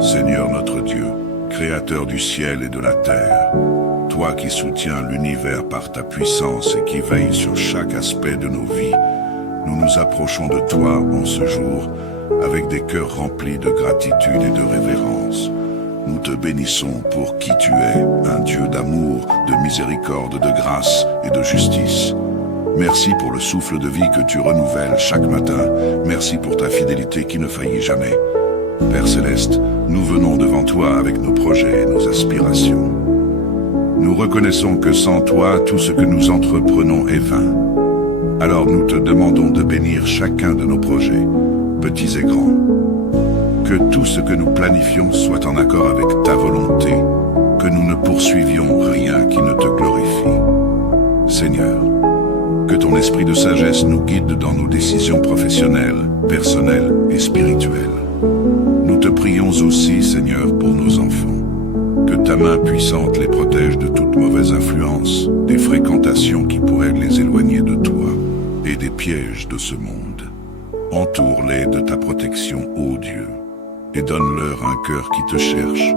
Seigneur notre Dieu, Créateur du ciel et de la terre, toi qui soutiens l'univers par ta puissance et qui veilles sur chaque aspect de nos vies, nous nous approchons de toi en ce jour avec des cœurs remplis de gratitude et de révérence. Nous te bénissons pour qui tu es, un Dieu d'amour, de miséricorde, de grâce et de justice. Merci pour le souffle de vie que tu renouvelles chaque matin. Merci pour ta fidélité qui ne faillit jamais. Père Céleste, nous venons devant toi avec nos projets et nos aspirations. Nous reconnaissons que sans toi, tout ce que nous entreprenons est vain. Alors nous te demandons de bénir chacun de nos projets, petits et grands. Que tout ce que nous planifions soit en accord avec ta volonté, que nous ne poursuivions rien qui ne te glorifie. Seigneur, que ton esprit de sagesse nous guide dans nos décisions professionnelles, personnelles et spirituelles. Nous te prions aussi, Seigneur, pour nos enfants. Que ta main puissante les protège de toute mauvaise influence, des fréquentations qui pourraient les éloigner de toi et des pièges de ce monde. Entoure-les de ta protection, ô Dieu, et donne-leur un cœur qui te cherche,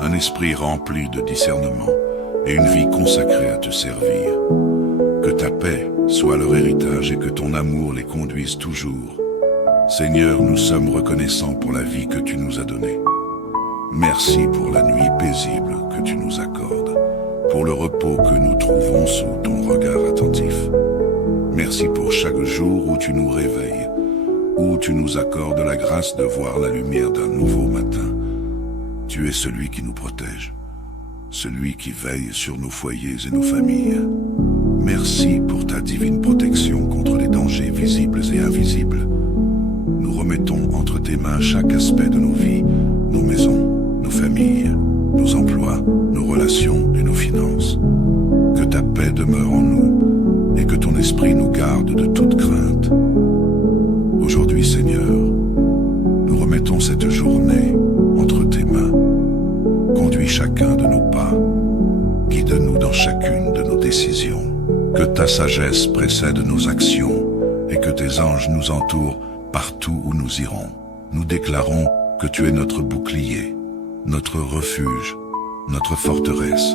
un esprit rempli de discernement et une vie consacrée à te servir. Que ta paix soit leur héritage et que ton amour les conduise toujours. Seigneur, nous sommes reconnaissants pour la vie que tu nous as donnée. Merci pour la nuit paisible que tu nous accordes, pour le repos que nous trouvons sous ton regard attentif. Merci pour chaque jour où tu nous réveilles, où tu nous accordes la grâce de voir la lumière d'un nouveau matin. Tu es celui qui nous protège, celui qui veille sur nos foyers et nos familles. Merci pour ta divine protection contre les dangers visibles et invisibles. Nous remettons entre tes mains chaque aspect de nos vies, nos maisons, nos familles, nos emplois, nos relations et nos finances. Que ta paix demeure en nous et que ton esprit nous garde de toute crainte. Aujourd'hui, Seigneur, nous remettons cette journée entre tes mains. Conduis chacun de nos pas, guide-nous dans chacune de nos décisions. Que ta sagesse précède nos actions et que tes anges nous entourent partout où nous irons. Nous déclarons que tu es notre bouclier, notre refuge, notre forteresse.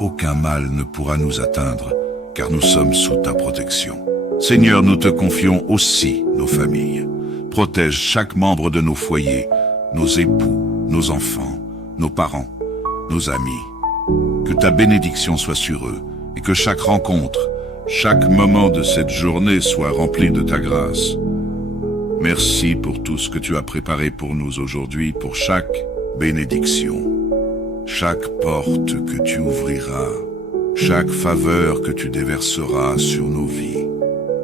Aucun mal ne pourra nous atteindre, car nous sommes sous ta protection. Seigneur, nous te confions aussi nos familles. Protège chaque membre de nos foyers, nos époux, nos enfants, nos parents, nos amis. Que ta bénédiction soit sur eux et que chaque rencontre, chaque moment de cette journée soit rempli de ta grâce. Merci pour tout ce que tu as préparé pour nous aujourd'hui, pour chaque bénédiction, chaque porte que tu ouvriras, chaque faveur que tu déverseras sur nos vies.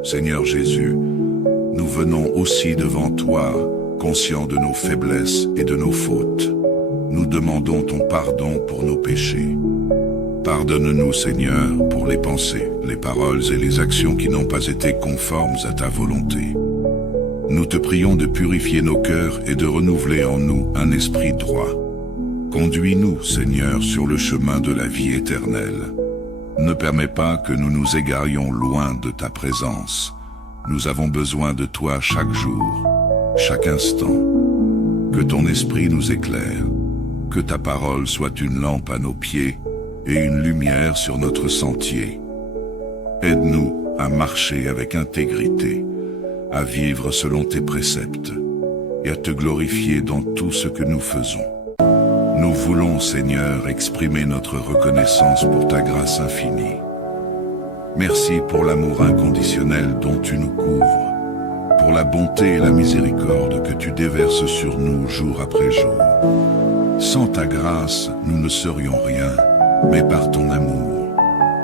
Seigneur Jésus, nous venons aussi devant toi, conscients de nos faiblesses et de nos fautes. Nous demandons ton pardon pour nos péchés. Pardonne-nous, Seigneur, pour les pensées, les paroles et les actions qui n'ont pas été conformes à ta volonté. Nous te prions de purifier nos cœurs et de renouveler en nous un esprit droit. Conduis-nous, Seigneur, sur le chemin de la vie éternelle. Ne permets pas que nous nous égarions loin de ta présence. Nous avons besoin de toi chaque jour, chaque instant. Que ton esprit nous éclaire, que ta parole soit une lampe à nos pieds et une lumière sur notre sentier. Aide-nous à marcher avec intégrité, à vivre selon tes préceptes et à te glorifier dans tout ce que nous faisons. Nous voulons, Seigneur, exprimer notre reconnaissance pour ta grâce infinie. Merci pour l'amour inconditionnel dont tu nous couvres, pour la bonté et la miséricorde que tu déverses sur nous jour après jour. Sans ta grâce, nous ne serions rien, mais par ton amour,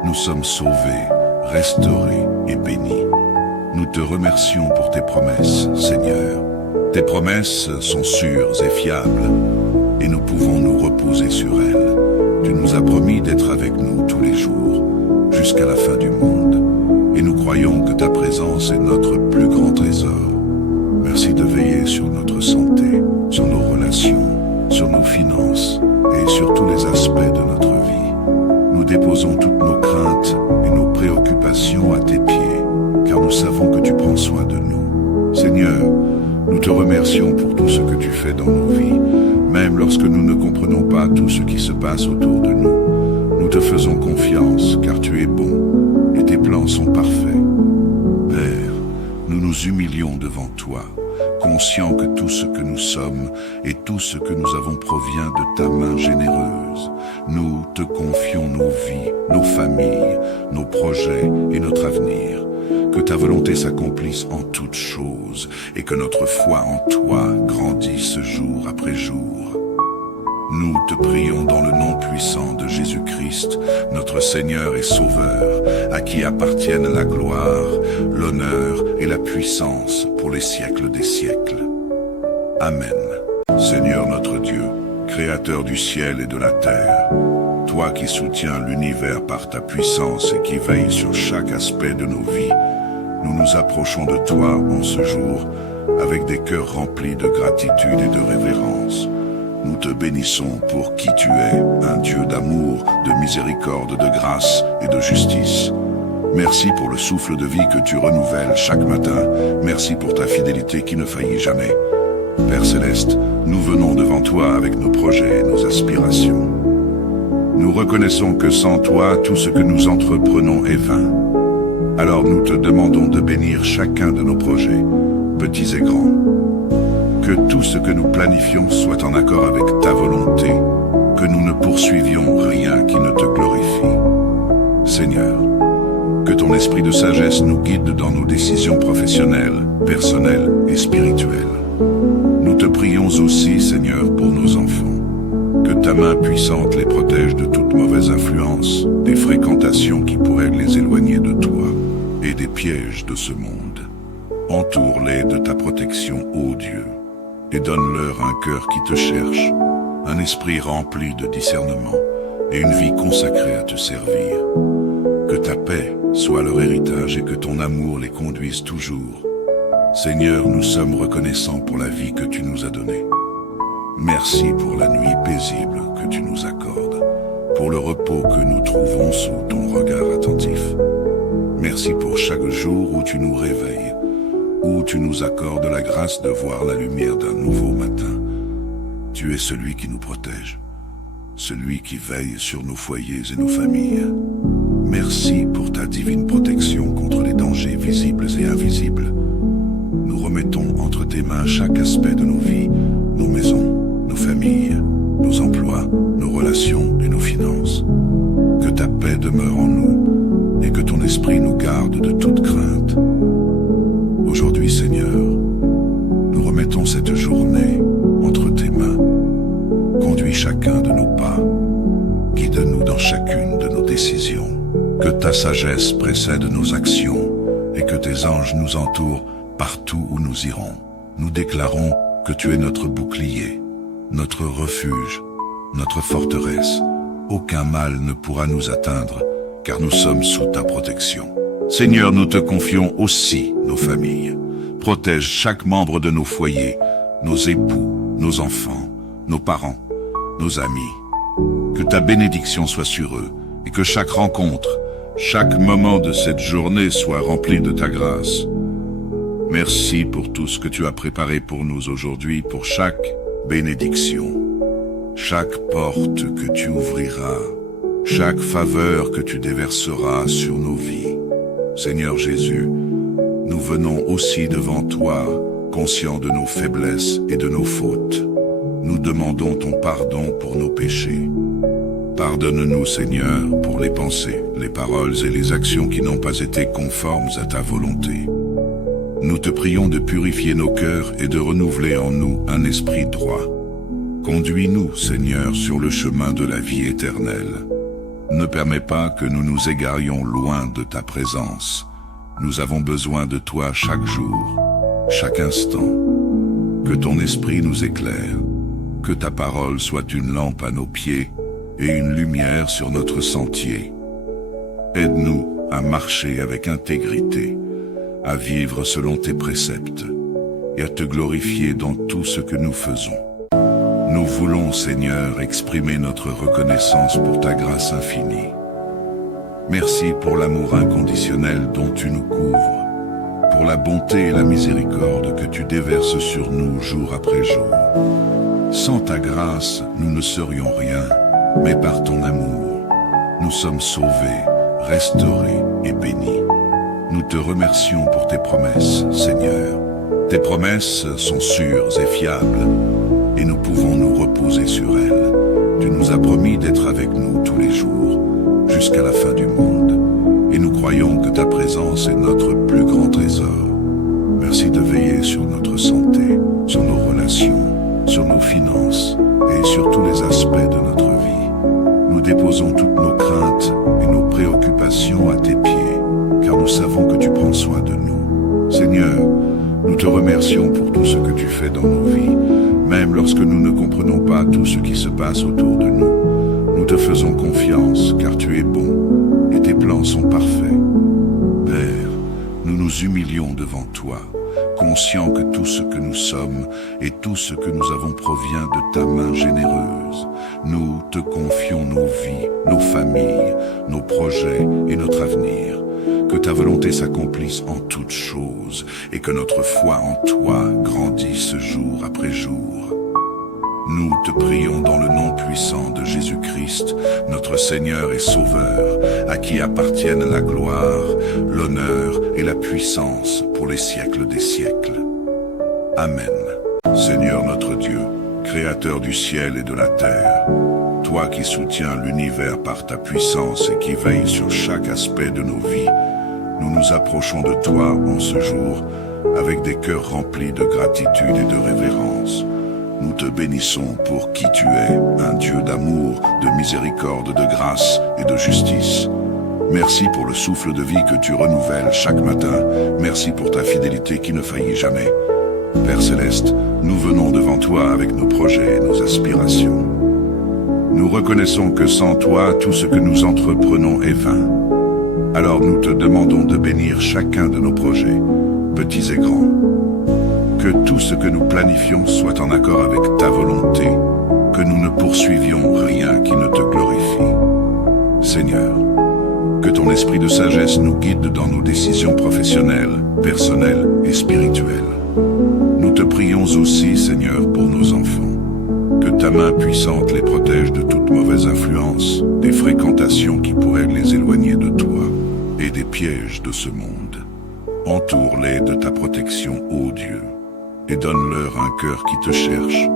nous sommes sauvés, restaurés et bénis. Nous te remercions pour tes promesses, Seigneur. Tes promesses sont sûres et fiables, et nous pouvons nous reposer sur elles. Tu nous as promis d'être avec nous tous les jours, jusqu'à la fin du monde, et nous croyons que ta présence est notre plus grand trésor. Merci de veiller sur notre santé, sur nos relations, sur nos finances, et sur tous les aspects de notre vie. Nous déposons toutes nos craintes et nos préoccupations à tes pieds, car nous savons que tu prends soin de nous. Seigneur, nous te remercions pour tout ce que tu fais dans nos vies. Même lorsque nous ne comprenons pas tout ce qui se passe autour de nous, nous te faisons confiance car tu es bon et tes plans sont parfaits. Père, nous nous humilions devant toi, conscients que tout ce que nous sommes et tout ce que nous avons provient de ta main généreuse. Nous te confions nos vies, nos familles, nos projets et notre avenir. Que ta volonté s'accomplisse en toutes choses et que notre foi en toi grandisse jour après jour. Nous te prions dans le nom puissant de Jésus-Christ, notre Seigneur et Sauveur, à qui appartiennent la gloire, l'honneur et la puissance pour les siècles des siècles. Amen. Seigneur notre Dieu, Créateur du ciel et de la terre, toi qui soutiens l'univers par ta puissance et qui veilles sur chaque aspect de nos vies, nous nous approchons de toi en ce jour avec des cœurs remplis de gratitude et de révérence. Nous te bénissons pour qui tu es, un Dieu d'amour, de miséricorde, de grâce et de justice. Merci pour le souffle de vie que tu renouvelles chaque matin. Merci pour ta fidélité qui ne faillit jamais. Père Céleste, nous venons devant toi avec nos projets et nos aspirations. Nous reconnaissons que sans toi, tout ce que nous entreprenons est vain. Alors nous te demandons de bénir chacun de nos projets, petits et grands. Que tout ce que nous planifions soit en accord avec ta volonté, que nous ne poursuivions rien qui ne te glorifie. Seigneur, que ton esprit de sagesse nous guide dans nos décisions professionnelles, personnelles et spirituelles. Nous te prions aussi, Seigneur, pour nos enfants. Que ta main puissante les protège de toute mauvaise influence, des fréquentations qui pourraient les éloigner de toi et des pièges de ce monde. Entoure-les de ta protection, ô Dieu, et donne-leur un cœur qui te cherche, un esprit rempli de discernement et une vie consacrée à te servir. Que ta paix soit leur héritage et que ton amour les conduise toujours. Seigneur, nous sommes reconnaissants pour la vie que tu nous as donnée. Merci pour la nuit paisible que tu nous accordes, pour le repos que nous trouvons sous ton regard attentif. Merci pour chaque jour où tu nous réveilles, où tu nous accordes la grâce de voir la lumière d'un nouveau matin. Tu es celui qui nous protège, celui qui veille sur nos foyers et nos familles. Merci pour ta divine protection contre les dangers visibles et invisibles. Nous remettons entre tes mains chaque aspect de nos vies, nos maisons, nos familles, nos emplois, nos relations et nos finances. Que ta paix demeure en nous et que ton esprit nous garde de toute crainte. Aujourd'hui, Seigneur, nous remettons cette journée entre tes mains. Conduis chacun de nos pas, guide-nous dans chacune de nos décisions. Que ta sagesse précède nos actions et que tes anges nous entourent partout où nous irons. Nous déclarons que tu es notre bouclier, notre refuge, notre forteresse. Aucun mal ne pourra nous atteindre, car nous sommes sous ta protection. Seigneur, nous te confions aussi nos familles. Protège chaque membre de nos foyers, nos époux, nos enfants, nos parents, nos amis. Que ta bénédiction soit sur eux et que chaque rencontre, chaque moment de cette journée soit rempli de ta grâce. Merci pour tout ce que tu as préparé pour nous aujourd'hui, pour chaque bénédiction, chaque porte que tu ouvriras, chaque faveur que tu déverseras sur nos vies. Seigneur Jésus, nous venons aussi devant toi, conscients de nos faiblesses et de nos fautes. Nous demandons ton pardon pour nos péchés. Pardonne-nous, Seigneur, pour les pensées, les paroles et les actions qui n'ont pas été conformes à ta volonté. Nous te prions de purifier nos cœurs et de renouveler en nous un esprit droit. Conduis-nous, Seigneur, sur le chemin de la vie éternelle. Ne permets pas que nous nous égarions loin de ta présence. Nous avons besoin de toi chaque jour, chaque instant. Que ton esprit nous éclaire, que ta parole soit une lampe à nos pieds et une lumière sur notre sentier. Aide-nous à marcher avec intégrité, à vivre selon tes préceptes et à te glorifier dans tout ce que nous faisons. Nous voulons, Seigneur, exprimer notre reconnaissance pour ta grâce infinie. Merci pour l'amour inconditionnel dont tu nous couvres, pour la bonté et la miséricorde que tu déverses sur nous jour après jour. Sans ta grâce, nous ne serions rien, mais par ton amour, nous sommes sauvés, restaurés et bénis. Nous te remercions pour tes promesses, Seigneur. Tes promesses sont sûres et fiables, et nous pouvons nous reposer sur elles. Tu nous as promis d'être avec nous tous les jours, jusqu'à la fin du monde, et nous croyons que ta présence est notre plus grand trésor. Merci de veiller sur notre santé, sur nos relations, sur nos finances et sur tous les aspects de notre vie. Nous déposons toutes nos craintes et nos préoccupations à tes pieds, car nous savons que tu prends soin de nous. Seigneur, nous te remercions pour tout ce que tu fais dans nos vies, même lorsque nous ne comprenons pas tout ce qui se passe autour de nous. Nous te faisons confiance, car tu es bon et tes plans sont parfaits. Père, nous nous humilions devant toi, conscients que tout ce que nous sommes et tout ce que nous avons provient de ta main généreuse. Nous te confions nos vies, nos familles, nos projets et notre avenir. Que ta volonté s'accomplisse en toutes choses et que notre foi en toi grandisse jour après jour. Nous te prions dans le nom puissant de Jésus-Christ, notre Seigneur et Sauveur, à qui appartiennent la gloire, l'honneur et la puissance pour les siècles des siècles. Amen. Seigneur notre Dieu, Créateur du ciel et de la terre, toi qui soutiens l'univers par ta puissance et qui veilles sur chaque aspect de nos vies, nous nous approchons de toi en ce jour avec des cœurs remplis de gratitude et de révérence. Nous te bénissons pour qui tu es, un Dieu d'amour, de miséricorde, de grâce et de justice. Merci pour le souffle de vie que tu renouvelles chaque matin. Merci pour ta fidélité qui ne faillit jamais. Père Céleste, nous venons devant toi avec nos projets et nos aspirations. Nous reconnaissons que sans toi, tout ce que nous entreprenons est vain. Alors nous te demandons de bénir chacun de nos projets, petits et grands. Que tout ce que nous planifions soit en accord avec ta volonté, que nous ne poursuivions rien qui ne te glorifie. Seigneur, que ton esprit de sagesse nous guide dans nos décisions professionnelles, personnelles et spirituelles. Nous te prions aussi, Seigneur, pour nos enfants. Que ta main puissante les protège de toute mauvaise influence, des fréquentations qui pourraient les éloigner de toi et des pièges de ce monde. Entoure-les de ta protection, ô Dieu, et donne-leur un cœur qui te cherche,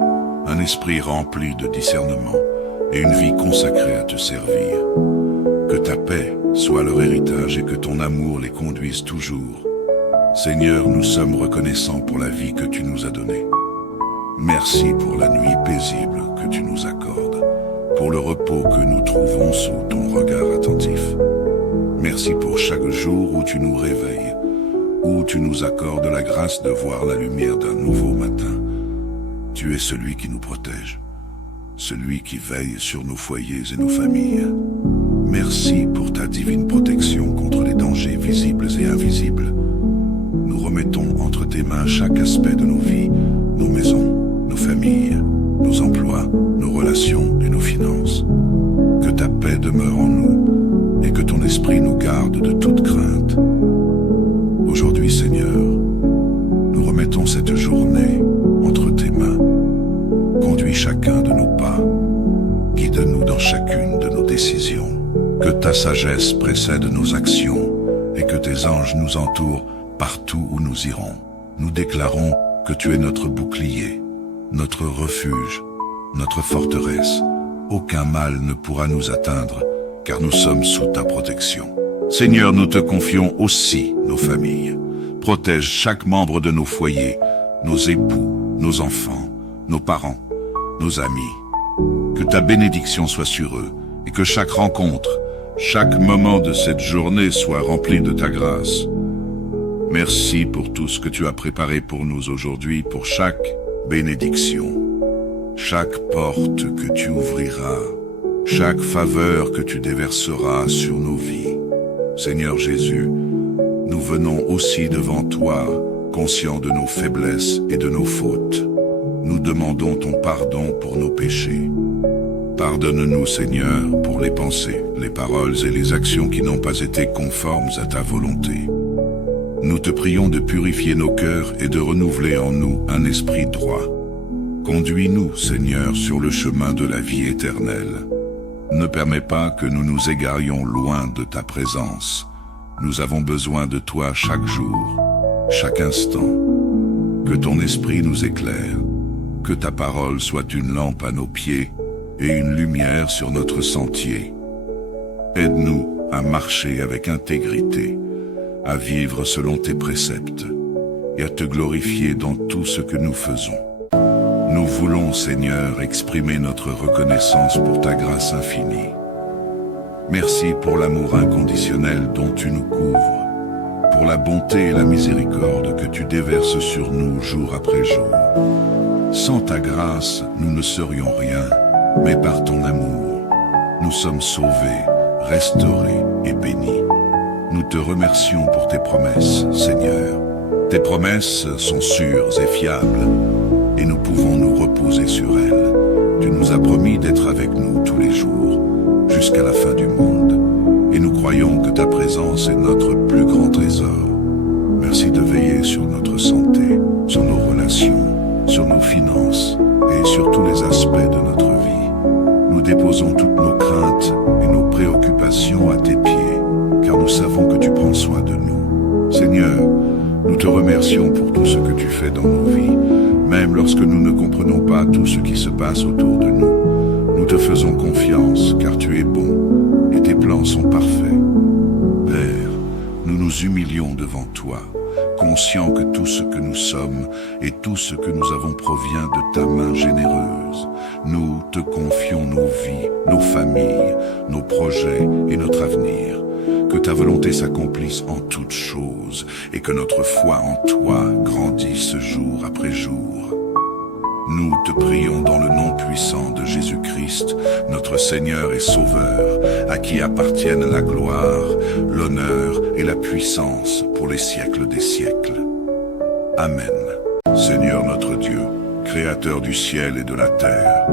un esprit rempli de discernement et une vie consacrée à te servir. Que ta paix soit leur héritage et que ton amour les conduise toujours. Seigneur, nous sommes reconnaissants pour la vie que tu nous as donnée. Merci pour la nuit paisible que tu nous accordes, pour le repos que nous trouvons sous ton regard attentif. Merci pour chaque jour où tu nous réveilles, où tu nous accordes la grâce de voir la lumière d'un nouveau matin. Tu es celui qui nous protège, celui qui veille sur nos foyers et nos familles. Merci pour ta divine protection contre les dangers visibles et invisibles. Nous remettons entre tes mains chaque aspect de nos vies, nos maisons, nos familles, nos emplois, nos relations et nos finances. Que ta paix demeure en nous et que ton esprit nous garde de toute crainte. Aujourd'hui, Seigneur, nous remettons cette journée entre tes mains. Conduis chacun de nos pas, guide-nous dans chacune de nos décisions. Que ta sagesse précède nos actions et que tes anges nous entourent partout où nous irons. Nous déclarons que tu es notre bouclier, notre refuge, notre forteresse. Aucun mal ne pourra nous atteindre, car nous sommes sous ta protection. Seigneur, nous te confions aussi nos familles. Protège chaque membre de nos foyers, nos époux, nos enfants, nos parents, nos amis. Que ta bénédiction soit sur eux et que chaque rencontre, chaque moment de cette journée soit rempli de ta grâce. Merci pour tout ce que tu as préparé pour nous aujourd'hui, pour chaque bénédiction, chaque porte que tu ouvriras, chaque faveur que tu déverseras sur nos vies. Seigneur Jésus, nous venons aussi devant toi, conscients de nos faiblesses et de nos fautes. Nous demandons ton pardon pour nos péchés. Pardonne-nous, Seigneur, pour les pensées, les paroles et les actions qui n'ont pas été conformes à ta volonté. Nous te prions de purifier nos cœurs et de renouveler en nous un esprit droit. Conduis-nous, Seigneur, sur le chemin de la vie éternelle. Ne permets pas que nous nous égarions loin de ta présence. Nous avons besoin de toi chaque jour, chaque instant. Que ton esprit nous éclaire, que ta parole soit une lampe à nos pieds et une lumière sur notre sentier. Aide-nous à marcher avec intégrité, à vivre selon tes préceptes et à te glorifier dans tout ce que nous faisons. Nous voulons, Seigneur, exprimer notre reconnaissance pour ta grâce infinie. Merci pour l'amour inconditionnel dont tu nous couvres, pour la bonté et la miséricorde que tu déverses sur nous jour après jour. Sans ta grâce, nous ne serions rien, mais par ton amour, nous sommes sauvés, restaurés et bénis. Nous te remercions pour tes promesses, Seigneur. Tes promesses sont sûres et fiables, et nous pouvons nous reposer sur elles. Tu nous as promis d'être avec nous tous les jours, jusqu'à la fin du monde, et nous croyons que ta présence est notre plus grand trésor. Merci de veiller sur notre santé, sur nos relations, sur nos finances et sur tous les aspects de notre vie. Nous déposons toutes nos craintes et nos préoccupations à tes pieds, car nous savons que tu prends soin de nous. Seigneur, nous te remercions pour tout ce que tu fais dans nos vies, même lorsque nous ne comprenons pas tout ce qui se passe autour de nous. Nous te faisons confiance, car tu es bon, et tes plans sont parfaits. Père, nous nous humilions devant toi, conscients que tout ce que nous sommes et tout ce que nous avons provient de ta main généreuse. Nous te confions nos vies, nos familles, nos projets et notre avenir. Que ta volonté s'accomplisse en toutes choses et que notre foi en toi grandisse jour après jour. Nous te prions dans le nom puissant de Jésus-Christ, notre Seigneur et Sauveur, à qui appartiennent la gloire, l'honneur et la puissance pour les siècles des siècles. Amen. Seigneur notre Dieu, Créateur du ciel et de la terre,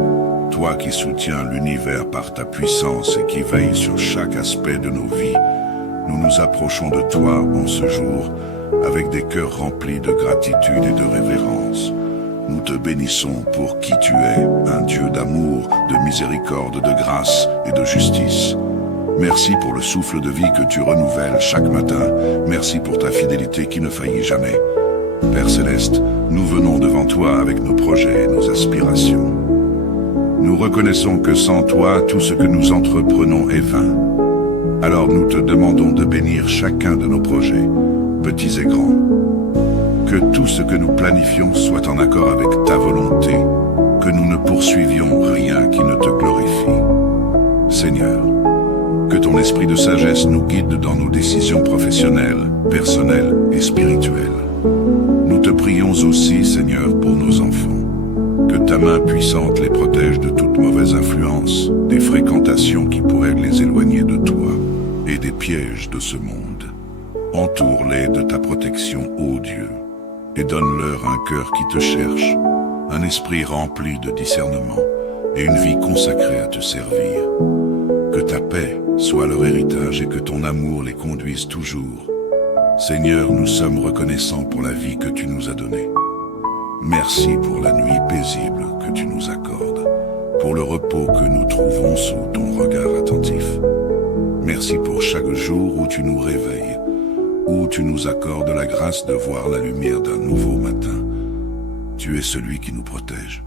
toi qui soutiens l'univers par ta puissance et qui veilles sur chaque aspect de nos vies, nous nous approchons de toi en ce jour avec des cœurs remplis de gratitude et de révérence. Nous te bénissons pour qui tu es, un Dieu d'amour, de miséricorde, de grâce et de justice. Merci pour le souffle de vie que tu renouvelles chaque matin. Merci pour ta fidélité qui ne faillit jamais. Père Céleste, nous venons devant toi avec nos projets et nos aspirations. Nous reconnaissons que sans toi, tout ce que nous entreprenons est vain. Alors nous te demandons de bénir chacun de nos projets, petits et grands. Que tout ce que nous planifions soit en accord avec ta volonté, que nous ne poursuivions rien qui ne te glorifie. Seigneur, que ton esprit de sagesse nous guide dans nos décisions professionnelles, personnelles et spirituelles. Nous te prions aussi, Seigneur, pour nos enfants. Que ta main puissante les protège de toute mauvaise influence, des fréquentations qui pourraient les éloigner de toi et des pièges de ce monde. Entoure-les de ta protection, ô Dieu, et donne-leur un cœur qui te cherche, un esprit rempli de discernement et une vie consacrée à te servir. Que ta paix soit leur héritage et que ton amour les conduise toujours. Seigneur, nous sommes reconnaissants pour la vie que tu nous as donnée. Merci pour la nuit paisible que tu nous accordes, pour le repos que nous trouvons sous ton regard attentif. Merci pour chaque jour où tu nous réveilles, où tu nous accordes la grâce de voir la lumière d'un nouveau matin. Tu es celui qui nous protège,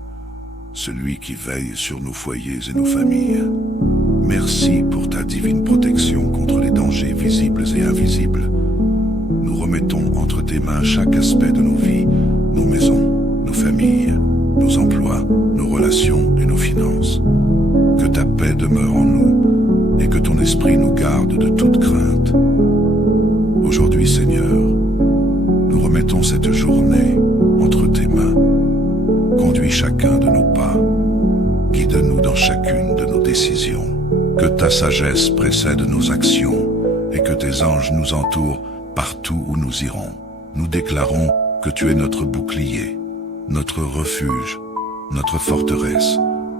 celui qui veille sur nos foyers et nos familles. Merci pour ta divine protection contre les dangers visibles et invisibles. Nous remettons entre tes mains chaque aspect de nos vies, nos maisons, nos familles, nos emplois, nos relations et nos finances. Que ta paix demeure en nous et que ton esprit nous garde de toute crainte. Aujourd'hui, Seigneur, nous remettons cette journée entre tes mains. Conduis chacun de nos pas, guide-nous dans chacune de nos décisions. Que ta sagesse précède nos actions et que tes anges nous entourent partout où nous irons. Nous déclarons que tu es notre bouclier, notre refuge, notre forteresse.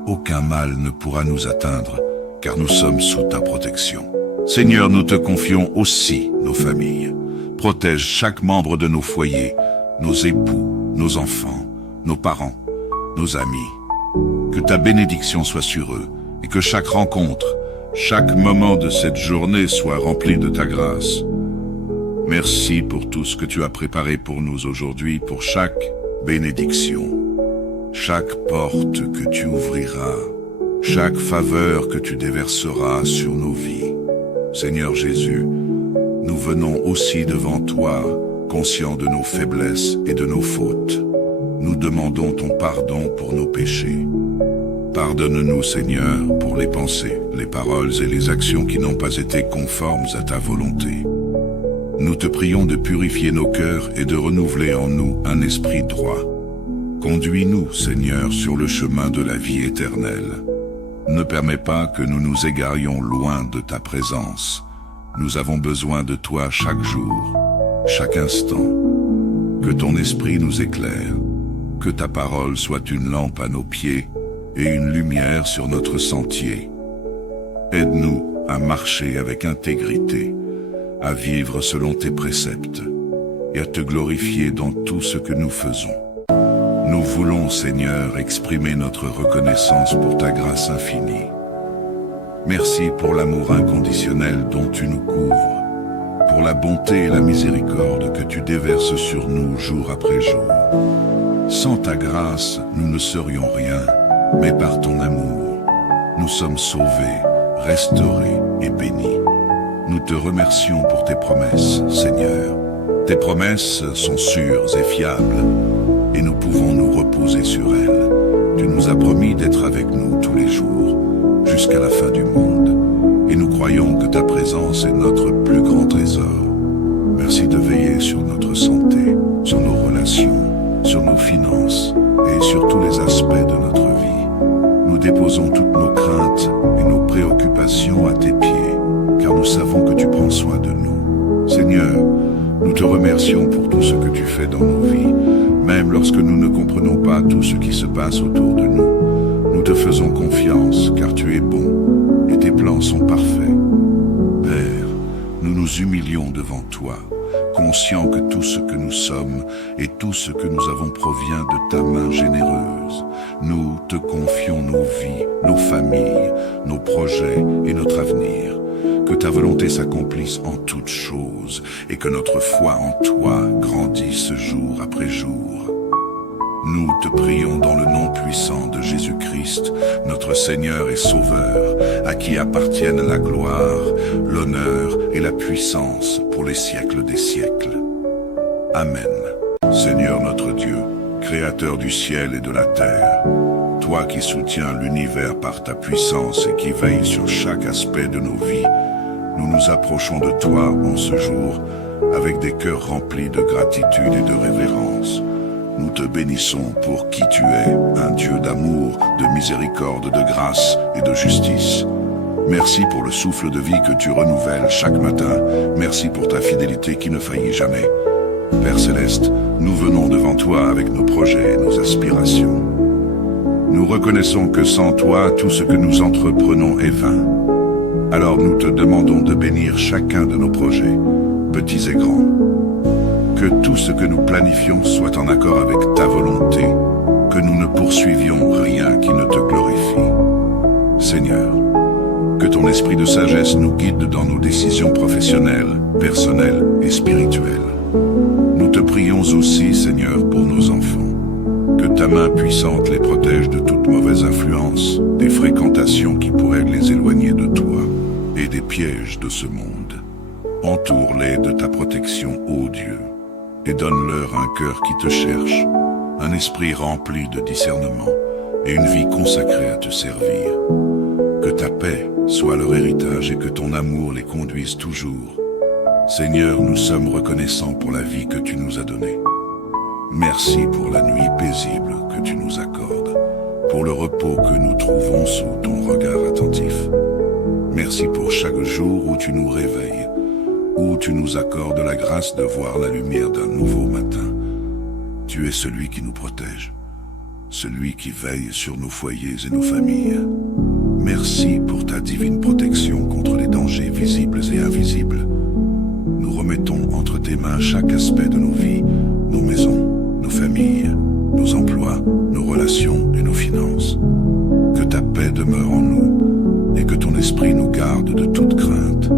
Aucun mal ne pourra nous atteindre, car nous sommes sous ta protection. Seigneur, nous te confions aussi nos familles. Protège chaque membre de nos foyers, nos époux, nos enfants, nos parents. nos amis. Que ta bénédiction soit sur eux et que chaque rencontre, chaque moment de cette journée soit rempli de ta grâce. Merci pour tout ce que tu as préparé pour nous aujourd'hui, pour chaque bénédiction, chaque porte que tu ouvriras, chaque faveur que tu déverseras sur nos vies. Seigneur Jésus, nous venons aussi devant toi, conscients de nos faiblesses et de nos fautes. Nous demandons ton pardon pour nos péchés. Pardonne-nous, Seigneur, pour les pensées, les paroles et les actions qui n'ont pas été conformes à ta volonté. Nous te prions de purifier nos cœurs et de renouveler en nous un esprit droit. Conduis-nous, Seigneur, sur le chemin de la vie éternelle. Ne permets pas que nous nous égarions loin de ta présence. Nous avons besoin de toi chaque jour, chaque instant. Que ton esprit nous éclaire, que ta parole soit une lampe à nos pieds et une lumière sur notre sentier. Aide-nous à marcher avec intégrité, à vivre selon tes préceptes et à te glorifier dans tout ce que nous faisons. Nous voulons, Seigneur, exprimer notre reconnaissance pour ta grâce infinie. Merci pour l'amour inconditionnel dont tu nous couvres, pour la bonté et la miséricorde que tu déverses sur nous jour après jour. Sans ta grâce, nous ne serions rien, mais par ton amour, nous sommes sauvés, restaurés et bénis. Nous te remercions pour tes promesses, Seigneur. Tes promesses sont sûres et fiables, et nous pouvons nous reposer sur elles. Tu nous as promis d'être avec nous tous les jours, jusqu'à la fin du monde, et nous croyons que ta présence est notre plus grand trésor. Merci de veiller sur notre santé, sur nos relations, sur nos finances, et sur tous les aspects de notre vie. Nous déposons toutes nos craintes et nos préoccupations à tes pieds, car nous savons que tu prends soin de nous. Seigneur, nous te remercions pour tout ce que tu fais dans nos vies, même lorsque nous ne comprenons pas tout ce qui se passe autour de nous. Nous te faisons confiance, car tu es bon, et tes plans sont parfaits. Père, nous nous humilions devant toi, conscients que tout ce que nous sommes et tout ce que nous avons provient de ta main généreuse. Nous te confions nos vies, nos familles, nos projets et notre avenir. Que ta volonté s'accomplisse en toutes choses et que notre foi en toi grandisse jour après jour. Nous te prions dans le nom puissant de Jésus-Christ, notre Seigneur et Sauveur, à qui appartiennent la gloire, l'honneur et la puissance pour les siècles des siècles. Amen. Seigneur notre Dieu, Créateur du ciel et de la terre, toi qui soutiens l'univers par ta puissance et qui veilles sur chaque aspect de nos vies, nous nous approchons de toi en ce jour avec des cœurs remplis de gratitude et de révérence. Nous te bénissons pour qui tu es, un Dieu d'amour, de miséricorde, de grâce et de justice. Merci pour le souffle de vie que tu renouvelles chaque matin. Merci pour ta fidélité qui ne faillit jamais. Père Céleste, nous venons devant toi avec nos projets et nos aspirations. Nous reconnaissons que sans toi, tout ce que nous entreprenons est vain. Alors nous te demandons de bénir chacun de nos projets, petits et grands. Que tout ce que nous planifions soit en accord avec ta volonté, que nous ne poursuivions rien qui ne te glorifie. Seigneur, que ton esprit de sagesse nous guide dans nos décisions professionnelles, personnelles et spirituelles. Nous te prions aussi, Seigneur, pour nos enfants. Que ta main puissante les protège de toute mauvaise influence, des fréquentations qui pourraient les éloigner de toi et des pièges de ce monde. Entoure-les de ta protection, ô Dieu, et donne-leur un cœur qui te cherche, un esprit rempli de discernement et une vie consacrée à te servir. Que ta paix soit leur héritage et que ton amour les conduise toujours. Seigneur, nous sommes reconnaissants pour la vie que tu nous as donnée. Merci pour la nuit paisible que tu nous accordes, pour le repos que nous trouvons sous ton regard attentif. Merci pour chaque jour où tu nous réveilles, où tu nous accordes la grâce de voir la lumière d'un nouveau matin. Tu es celui qui nous protège, celui qui veille sur nos foyers et nos familles. Merci pour ta divine protection contre les dangers visibles et invisibles. Nous remettons entre tes mains chaque aspect de nos vies, nos maisons, nos familles, nos emplois, nos relations esprit nous garde de toute crainte.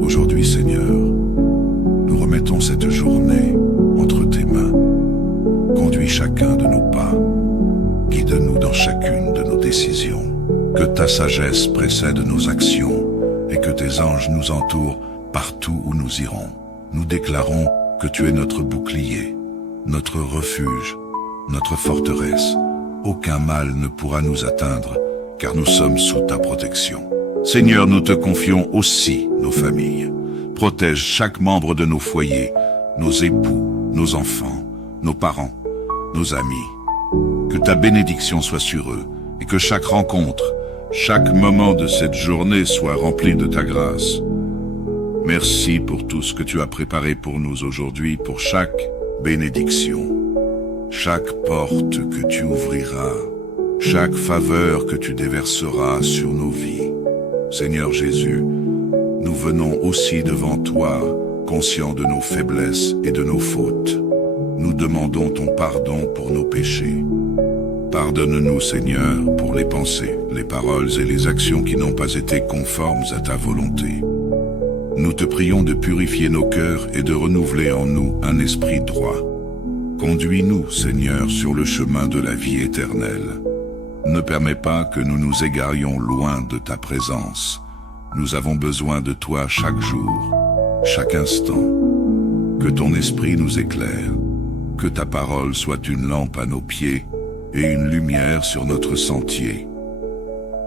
Aujourd'hui, Seigneur, nous remettons cette journée entre tes mains. Conduis chacun de nos pas. Guide-nous dans chacune de nos décisions. Que ta sagesse précède nos actions et que tes anges nous entourent partout où nous irons. Nous déclarons que tu es notre bouclier, notre refuge, notre forteresse. Aucun mal ne pourra nous atteindre, car nous sommes sous ta protection. Seigneur, nous te confions aussi nos familles. Protège chaque membre de nos foyers, nos époux, nos enfants, nos parents, nos amis. Que ta bénédiction soit sur eux et que chaque rencontre, chaque moment de cette journée soit rempli de ta grâce. Merci pour tout ce que tu as préparé pour nous aujourd'hui, pour chaque bénédiction, chaque porte que tu ouvriras, chaque faveur que tu déverseras sur nos vies. Seigneur Jésus, nous venons aussi devant toi, conscients de nos faiblesses et de nos fautes. Nous demandons ton pardon pour nos péchés. Pardonne-nous, Seigneur, pour les pensées, les paroles et les actions qui n'ont pas été conformes à ta volonté. Nous te prions de purifier nos cœurs et de renouveler en nous un esprit droit. Conduis-nous, Seigneur, sur le chemin de la vie éternelle. Ne permets pas que nous nous égarions loin de ta présence. Nous avons besoin de toi chaque jour, chaque instant. Que ton esprit nous éclaire, que ta parole soit une lampe à nos pieds et une lumière sur notre sentier.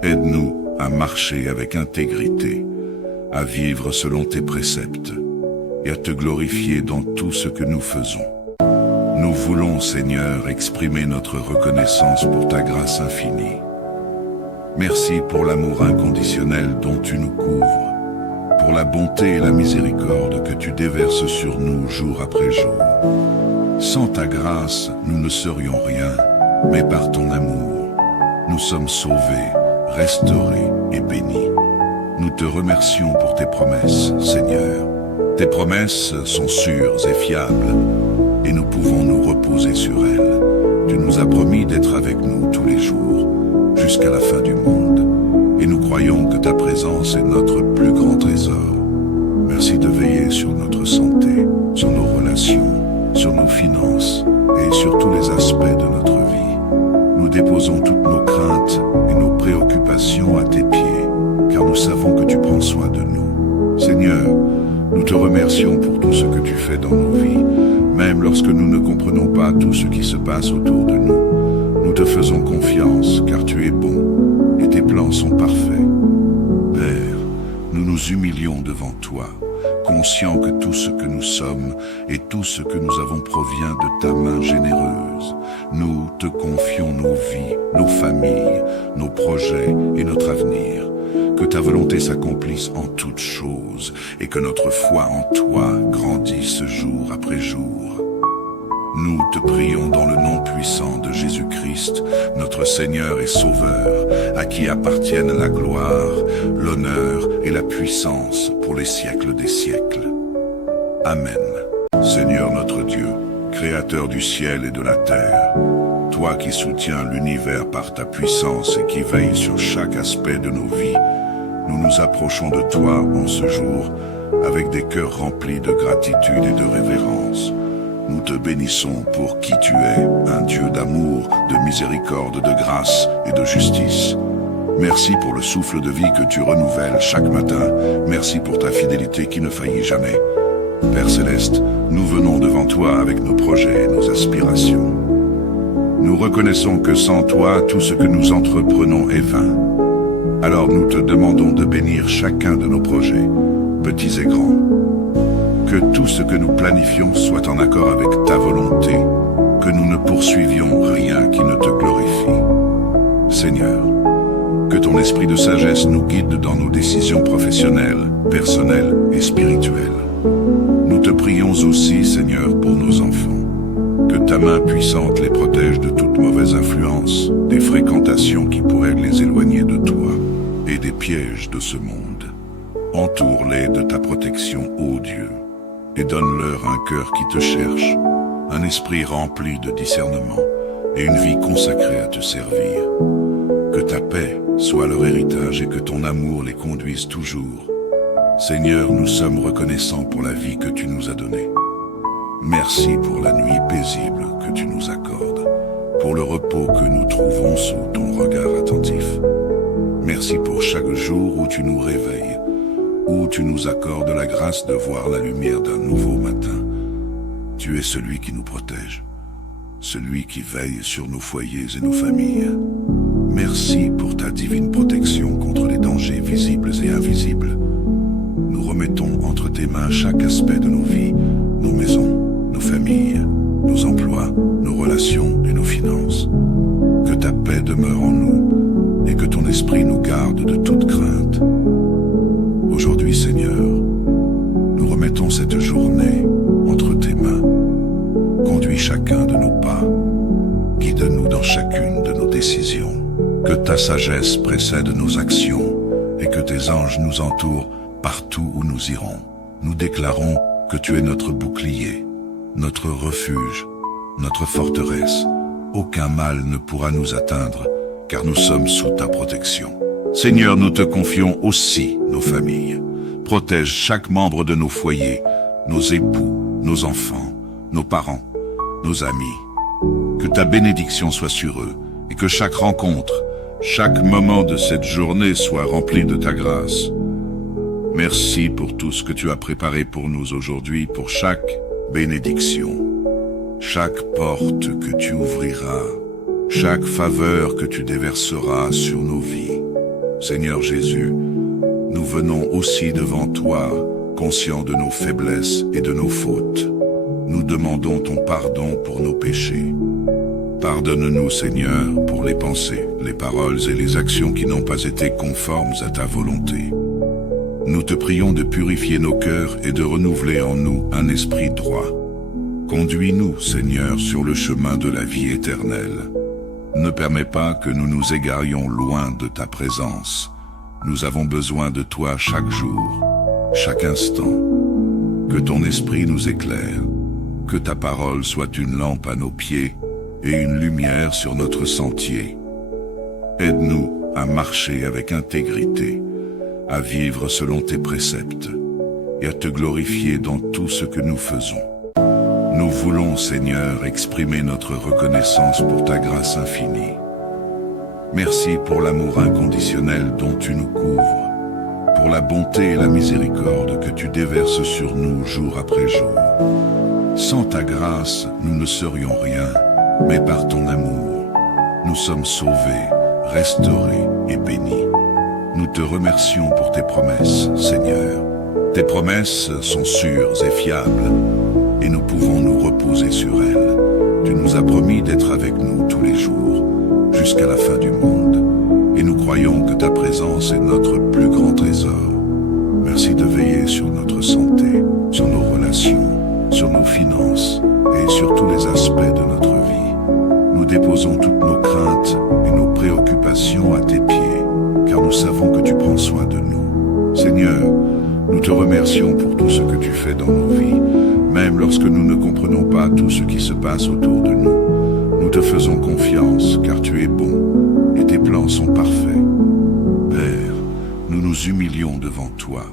Aide-nous à marcher avec intégrité, à vivre selon tes préceptes et à te glorifier dans tout ce que nous faisons. Nous voulons, Seigneur, exprimer notre reconnaissance pour ta grâce infinie. Merci pour l'amour inconditionnel dont tu nous couvres, pour la bonté et la miséricorde que tu déverses sur nous jour après jour. Sans ta grâce, nous ne serions rien, mais par ton amour, nous sommes sauvés, restaurés et bénis. Nous te remercions pour tes promesses, Seigneur. Tes promesses sont sûres et fiables, et nous pouvons nous reposer sur elles. Tu nous as promis d'être avec nous tous les jours, jusqu'à la fin du monde, et nous croyons que ta présence est notre plus grand trésor. Merci de veiller sur notre santé, sur nos relations, sur nos finances et sur tous les aspects de notre vie. Nous déposons toutes nos craintes et nos préoccupations à tes pieds, car nous savons que tu prends soin de nous. Seigneur, nous te remercions pour tout ce que tu fais dans nos vies, même lorsque nous ne comprenons pas tout ce qui se passe autour de nous. Nous te faisons confiance, car tu es bon et tes plans sont parfaits. Père, nous nous humilions devant toi, conscients que tout ce que nous sommes et tout ce que nous avons provient de ta main généreuse. Nous te confions nos vies, nos familles, nos projets et notre avenir. Que ta volonté s'accomplisse en toutes choses et que notre foi en toi grandisse jour après jour. Nous te prions dans le nom puissant de Jésus-Christ, notre Seigneur et Sauveur, à qui appartiennent la gloire, l'honneur et la puissance pour les siècles des siècles. Amen. Seigneur notre Dieu, Créateur du ciel et de la terre, toi qui soutiens l'univers par ta puissance et qui veilles sur chaque aspect de nos vies, nous nous approchons de toi en ce jour avec des cœurs remplis de gratitude et de révérence. Nous te bénissons pour qui tu es, un Dieu d'amour, de miséricorde, de grâce et de justice. Merci pour le souffle de vie que tu renouvelles chaque matin. Merci pour ta fidélité qui ne faillit jamais. Père Céleste, nous venons devant toi avec nos projets et nos aspirations. Nous reconnaissons que sans toi, tout ce que nous entreprenons est vain. Alors nous te demandons de bénir chacun de nos projets, petits et grands. Que tout ce que nous planifions soit en accord avec ta volonté, que nous ne poursuivions rien qui ne te glorifie. Seigneur, que ton esprit de sagesse nous guide dans nos décisions professionnelles, personnelles et spirituelles. Nous te prions aussi, Seigneur, pour nos enfants. Que ta main puissante les protège de toute mauvaise influence, des fréquentations qui pourraient les éloigner de toi et des pièges de ce monde. Entoure-les de ta protection, ô Dieu, et donne-leur un cœur qui te cherche, un esprit rempli de discernement et une vie consacrée à te servir. Que ta paix, soit leur héritage et que ton amour les conduise toujours. Seigneur, nous sommes reconnaissants pour la vie que tu nous as donnée. Merci pour la nuit paisible que tu nous accordes, pour le repos que nous trouvons sous ton regard attentif. Merci pour chaque jour où tu nous réveilles, où tu nous accordes la grâce de voir la lumière d'un nouveau matin. Tu es celui qui nous protège, celui qui veille sur nos foyers et nos familles. Merci pour ta divine protection contre les dangers visibles et invisibles. Nous remettons entre tes mains chaque aspect de nos vies, nos maisons, nos familles, nos emplois, nos relations et nos finances. Que ta paix demeure en nous et que ton esprit nous garde de toute crainte. Aujourd'hui, Seigneur, nous remettons cette journée entre tes mains. Conduis chacun de nos pas, guide-nous dans chacune de nos décisions. Que ta sagesse précède nos actions et que tes anges nous entourent partout où nous irons. Nous déclarons que tu es notre bouclier, notre refuge, notre forteresse. Aucun mal ne pourra nous atteindre, car nous sommes sous ta protection. Seigneur, nous te confions aussi nos familles. Protège chaque membre de nos foyers, nos époux, nos enfants, nos parents, nos amis. Que ta bénédiction soit sur eux et que chaque rencontre, chaque moment de cette journée soit rempli de ta grâce. Merci pour tout ce que tu as préparé pour nous aujourd'hui, pour chaque bénédiction, chaque porte que tu ouvriras, chaque faveur que tu déverseras sur nos vies. Seigneur Jésus, nous venons aussi devant toi, conscients de nos faiblesses et de nos fautes. Nous demandons ton pardon pour nos péchés. Pardonne-nous, Seigneur, pour les pensées, les paroles et les actions qui n'ont pas été conformes à ta volonté. Nous te prions de purifier nos cœurs et de renouveler en nous un esprit droit. Conduis-nous, Seigneur, sur le chemin de la vie éternelle. Ne permets pas que nous nous égarions loin de ta présence. Nous avons besoin de toi chaque jour, chaque instant. Que ton esprit nous éclaire, que ta parole soit une lampe à nos pieds et une lumière sur notre sentier. Aide-nous à marcher avec intégrité, à vivre selon tes préceptes et à te glorifier dans tout ce que nous faisons. Nous voulons, Seigneur, exprimer notre reconnaissance pour ta grâce infinie. Merci pour l'amour inconditionnel dont tu nous couvres, pour la bonté et la miséricorde que tu déverses sur nous jour après jour. Sans ta grâce, nous ne serions rien, mais par ton amour, nous sommes sauvés, restaurés et bénis. Nous te remercions pour tes promesses, Seigneur. Tes promesses sont sûres et fiables, et nous pouvons nous reposer sur elles. Tu nous as promis d'être avec nous tous les jours, jusqu'à la fin du monde, et nous croyons que ta présence est notre plus grand trésor. Merci de veiller sur notre santé, sur nos relations, sur nos finances et sur tous les aspects de notre vie. Nous déposons toutes nos craintes et nos préoccupations à tes pieds, car nous savons que tu prends soin de nous. Seigneur, nous te remercions pour tout ce que tu fais dans nos vies, même lorsque nous ne comprenons pas tout ce qui se passe autour de nous. Nous te faisons confiance, car tu es bon et tes plans sont parfaits. Père, nous nous humilions devant toi,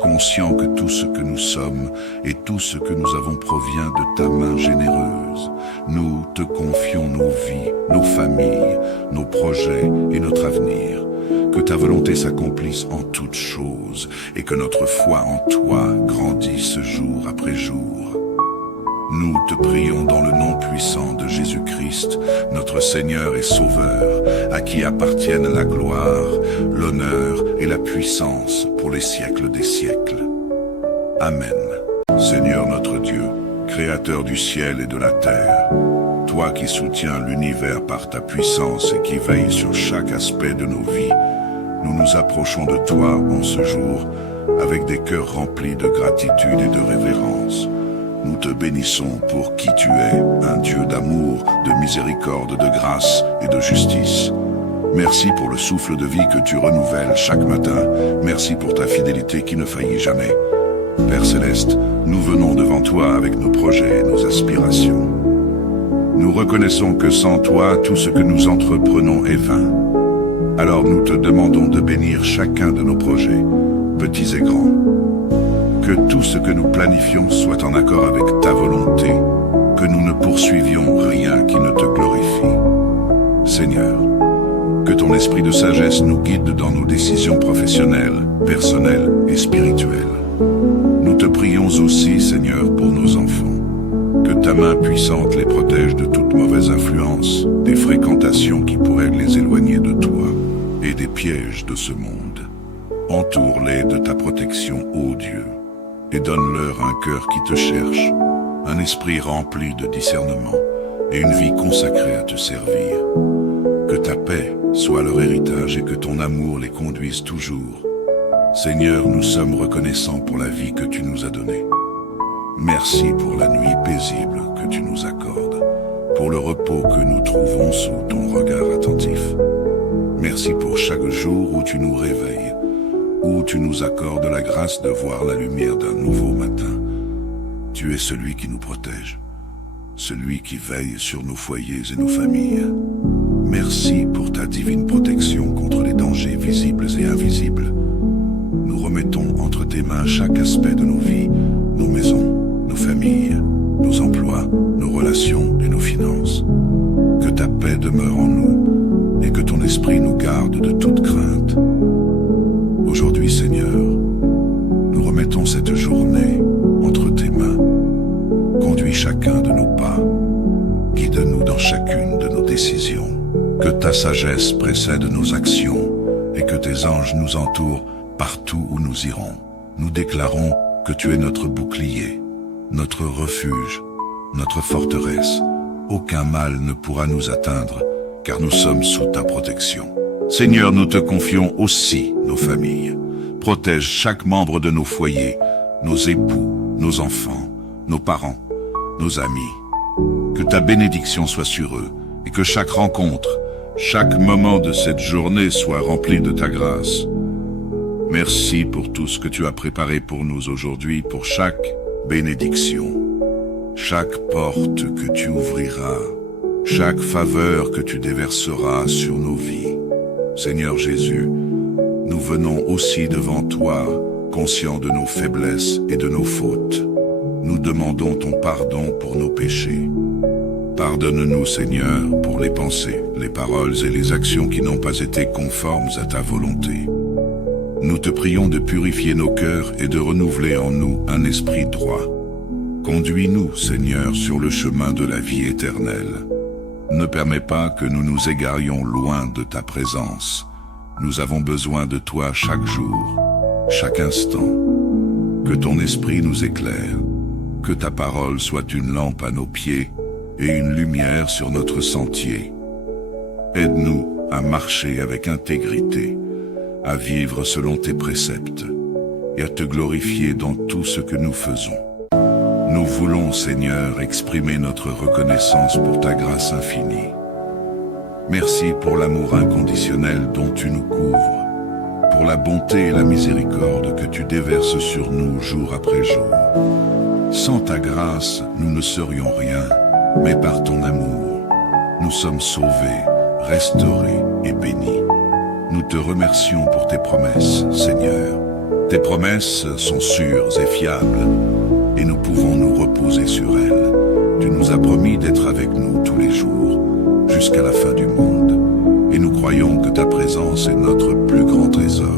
conscients que tout ce que nous sommes et tout ce que nous avons provient de ta main généreuse. Nous te confions nos vies, nos familles, nos projets et notre avenir. Que ta volonté s'accomplisse en toutes choses et que notre foi en toi grandisse jour après jour. Nous te prions dans le nom puissant de Jésus-Christ, notre Seigneur et Sauveur, à qui appartiennent la gloire, l'honneur et la puissance pour les siècles des siècles. Amen. Seigneur notre Dieu, Créateur du ciel et de la terre, toi qui soutiens l'univers par ta puissance et qui veilles sur chaque aspect de nos vies, nous nous approchons de toi en ce jour avec des cœurs remplis de gratitude et de révérence. Nous te bénissons pour qui tu es, un Dieu d'amour, de miséricorde, de grâce et de justice. Merci pour le souffle de vie que tu renouvelles chaque matin. Merci pour ta fidélité qui ne faillit jamais. Père Céleste, nous venons devant toi avec nos projets et nos aspirations. Nous reconnaissons que sans toi, tout ce que nous entreprenons est vain. Alors nous te demandons de bénir chacun de nos projets, petits et grands. Que tout ce que nous planifions soit en accord avec ta volonté, que nous ne poursuivions rien qui ne te glorifie. Seigneur, que ton esprit de sagesse nous guide dans nos décisions professionnelles, personnelles et spirituelles. Nous te prions aussi, Seigneur, pour nos enfants. Que ta main puissante les protège de toute mauvaise influence, des fréquentations qui pourraient les éloigner de toi et des pièges de ce monde. Entoure-les de ta protection, ô Dieu, et donne-leur un cœur qui te cherche, un esprit rempli de discernement et une vie consacrée à te servir. Que ta paix soit leur héritage et que ton amour les conduise toujours. Seigneur, nous sommes reconnaissants pour la vie que tu nous as donnée. Merci pour la nuit paisible que tu nous accordes, pour le repos que nous trouvons sous ton regard attentif. Merci pour chaque jour où tu nous réveilles, où tu nous accordes la grâce de voir la lumière d'un nouveau matin. Tu es celui qui nous protège, celui qui veille sur nos foyers et nos familles. Merci pour ta divine protection contre les dangers visibles et invisibles. Nous remettons entre tes mains chaque aspect de nos vies, nos maisons, nos familles, nos emplois, nos relations et nos finances. Que ta paix demeure en nous et que ton esprit nous garde de toute crainte. Aujourd'hui, Seigneur, nous remettons cette journée entre tes mains. Conduis chacun de nos pas, guide-nous dans chacune de nos décisions. Que ta sagesse précède nos actions et que tes anges nous entourent partout où nous irons. Nous déclarons que tu es notre bouclier, notre refuge, notre forteresse. Aucun mal ne pourra nous atteindre, car nous sommes sous ta protection. Seigneur, nous te confions aussi nos familles. Protège chaque membre de nos foyers, nos époux, nos enfants, nos parents, nos amis. Que ta bénédiction soit sur eux et que chaque rencontre, chaque moment de cette journée soit rempli de ta grâce. Merci pour tout ce que tu as préparé pour nous aujourd'hui, pour chaque bénédiction, chaque porte que tu ouvriras, chaque faveur que tu déverseras sur nos vies. Seigneur Jésus, nous venons aussi devant toi, conscients de nos faiblesses et de nos fautes. Nous demandons ton pardon pour nos péchés. Pardonne-nous, Seigneur, pour les pensées, les paroles et les actions qui n'ont pas été conformes à ta volonté. Nous te prions de purifier nos cœurs et de renouveler en nous un esprit droit. Conduis-nous, Seigneur, sur le chemin de la vie éternelle. Ne permets pas que nous nous égarions loin de ta présence. Nous avons besoin de toi chaque jour, chaque instant. Que ton esprit nous éclaire, que ta parole soit une lampe à nos pieds et une lumière sur notre sentier. Aide-nous à marcher avec intégrité, à vivre selon tes préceptes et à te glorifier dans tout ce que nous faisons. Nous voulons, Seigneur, exprimer notre reconnaissance pour ta grâce infinie. Merci pour l'amour inconditionnel dont tu nous couvres, pour la bonté et la miséricorde que tu déverses sur nous jour après jour. Sans ta grâce, nous ne serions rien, mais par ton amour, nous sommes sauvés, restaurés et bénis. Nous te remercions pour tes promesses, Seigneur. Tes promesses sont sûres et fiables, et nous pouvons nous reposer sur elles. Tu nous as promis d'être avec nous tous les jours, jusqu'à la fin du monde, et nous croyons que ta présence est notre plus grand trésor.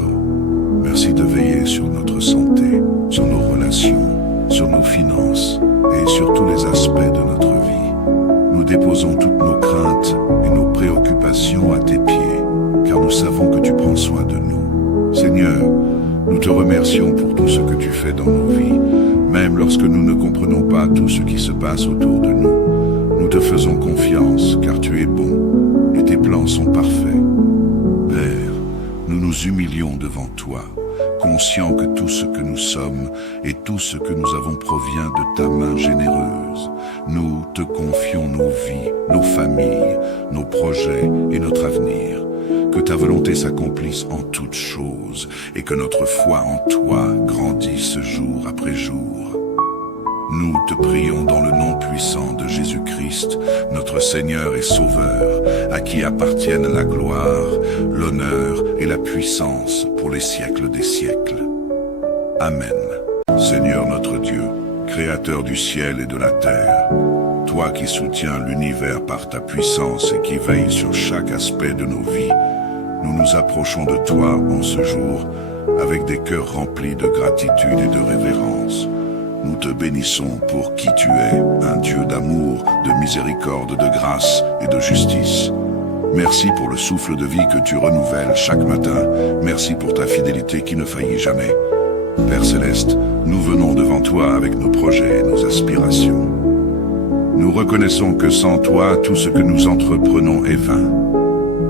Merci de veiller sur notre santé, sur nos relations, sur nos finances et sur tous les aspects de notre vie. Nous déposons toutes nos craintes et nos préoccupations à tes pieds, car nous savons que tu prends soin de nous. Seigneur, nous te remercions pour tout ce que tu fais dans nos vies, même lorsque nous ne comprenons pas tout ce qui se passe autour de nous. Nous te faisons confiance, car tu es bon et tes plans sont parfaits. Père, nous nous humilions devant toi, conscients que tout ce que nous sommes et tout ce que nous avons provient de ta main généreuse. Nous te confions nos vies, nos familles, nos projets et notre avenir. Que ta volonté s'accomplisse en toutes choses et que notre foi en toi grandisse jour après jour. Nous te prions dans le nom puissant de Jésus-Christ, notre Seigneur et Sauveur, à qui appartiennent la gloire, l'honneur et la puissance pour les siècles des siècles. Amen. Seigneur notre Dieu, Créateur du ciel et de la terre, toi qui soutiens l'univers par ta puissance et qui veilles sur chaque aspect de nos vies, nous nous approchons de toi en ce jour avec des cœurs remplis de gratitude et de révérence. Nous te bénissons pour qui tu es, un Dieu d'amour, de miséricorde, de grâce et de justice. Merci pour le souffle de vie que tu renouvelles chaque matin. Merci pour ta fidélité qui ne faillit jamais. Père Céleste, nous venons devant toi avec nos projets et nos aspirations. Nous reconnaissons que sans toi, tout ce que nous entreprenons est vain.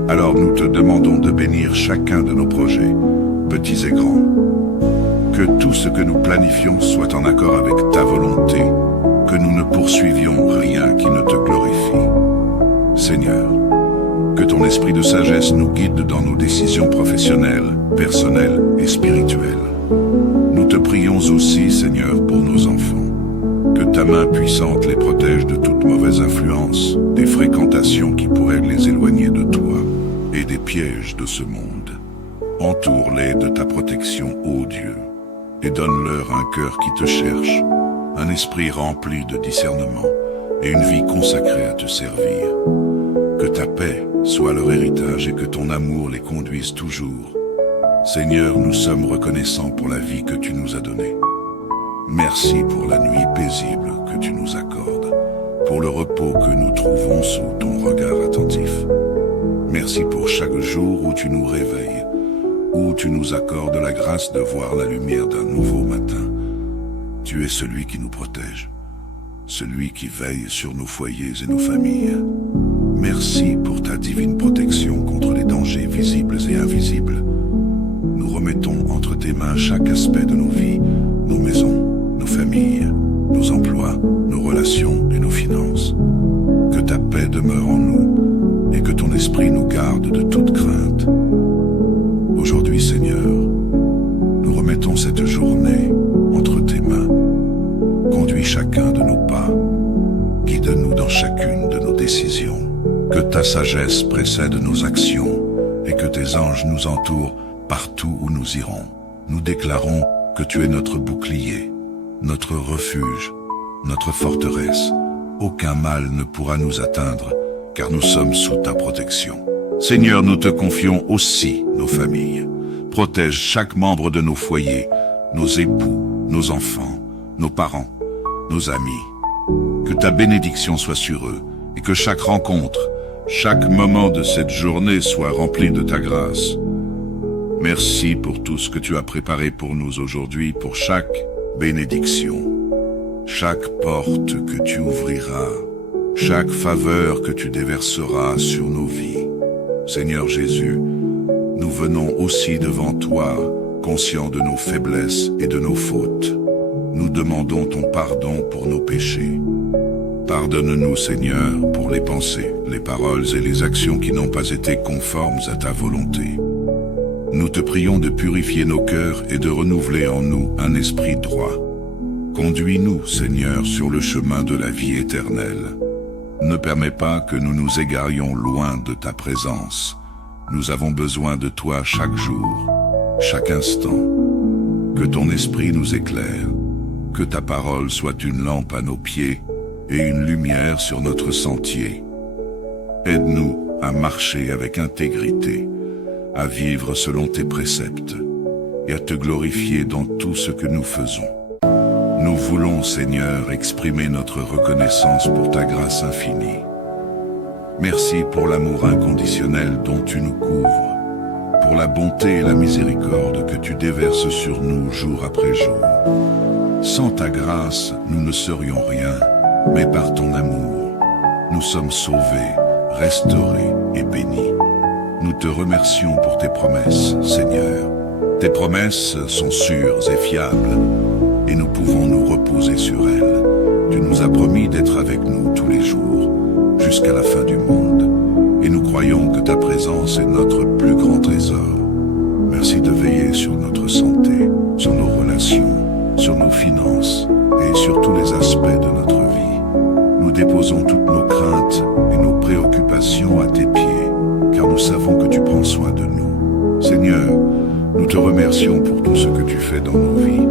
Alors nous te demandons de bénir chacun de nos projets, petits et grands. Que tout ce que nous planifions soit en accord avec ta volonté, que nous ne poursuivions rien qui ne te glorifie. Seigneur, que ton esprit de sagesse nous guide dans nos décisions professionnelles, personnelles et spirituelles. Nous te prions aussi, Seigneur, pour nos enfants. Que ta main puissante les protège de toute mauvaise influence, des fréquentations qui pourraient les éloigner de toi et des pièges de ce monde. Entoure-les de ta protection, ô Dieu, et donne-leur un cœur qui te cherche, un esprit rempli de discernement et une vie consacrée à te servir. Que ta paix soit leur héritage et que ton amour les conduise toujours. Seigneur, nous sommes reconnaissants pour la vie que tu nous as donnée. Merci pour la nuit paisible que tu nous accordes, pour le repos que nous trouvons sous ton regard attentif. Merci pour chaque jour où tu nous réveilles, où tu nous accordes la grâce de voir la lumière d'un nouveau matin. Tu es celui qui nous protège, celui qui veille sur nos foyers et nos familles. Merci pour ta divine protection contre les dangers visibles et invisibles. Nous remettons entre tes mains chaque aspect de nos vies, nos maisons, nos familles, nos emplois, nos relations et nos finances. Que ta paix demeure en nous et que ton esprit nous garde de toute crainte. Aujourd'hui, Seigneur, nous remettons cette journée entre tes mains. Conduis chacun de nos pas, guide-nous dans chacune de nos décisions. Que ta sagesse précède nos actions et que tes anges nous entourent partout où nous irons. Nous déclarons que tu es notre bouclier, notre refuge, notre forteresse. Aucun mal ne pourra nous atteindre, car nous sommes sous ta protection. Seigneur, nous te confions aussi nos familles. Protège chaque membre de nos foyers, nos époux, nos enfants, nos parents, nos amis. Que ta bénédiction soit sur eux et que chaque rencontre, chaque moment de cette journée soit rempli de ta grâce. Merci pour tout ce que tu as préparé pour nous aujourd'hui, pour chaque bénédiction, chaque porte que tu ouvriras, chaque faveur que tu déverseras sur nos vies. Seigneur Jésus, nous venons aussi devant toi, conscients de nos faiblesses et de nos fautes. Nous demandons ton pardon pour nos péchés. Pardonne-nous, Seigneur, pour les pensées, les paroles et les actions qui n'ont pas été conformes à ta volonté. Nous te prions de purifier nos cœurs et de renouveler en nous un esprit droit. Conduis-nous, Seigneur, sur le chemin de la vie éternelle. Ne permets pas que nous nous égarions loin de ta présence. Nous avons besoin de toi chaque jour, chaque instant. Que ton esprit nous éclaire, que ta parole soit une lampe à nos pieds et une lumière sur notre sentier. Aide-nous à marcher avec intégrité, à vivre selon tes préceptes et à te glorifier dans tout ce que nous faisons. Nous voulons, Seigneur, exprimer notre reconnaissance pour ta grâce infinie. Merci pour l'amour inconditionnel dont tu nous couvres, pour la bonté et la miséricorde que tu déverses sur nous jour après jour. Sans ta grâce, nous ne serions rien, mais par ton amour, nous sommes sauvés, restaurés et bénis. Nous te remercions pour tes promesses, Seigneur. Tes promesses sont sûres et fiables, et nous pouvons nous reposer sur elles. Tu nous as promis d'être avec nous tous les jours, jusqu'à la fin du monde, et nous croyons que ta présence est notre plus grand trésor. Merci de veiller sur notre santé, sur nos relations, sur nos finances et sur tous les aspects de notre vie. Nous déposons toutes nos craintes et nos préoccupations à tes pieds, car nous savons que tu prends soin de nous. Seigneur, nous te remercions pour tout ce que tu fais dans nos vies,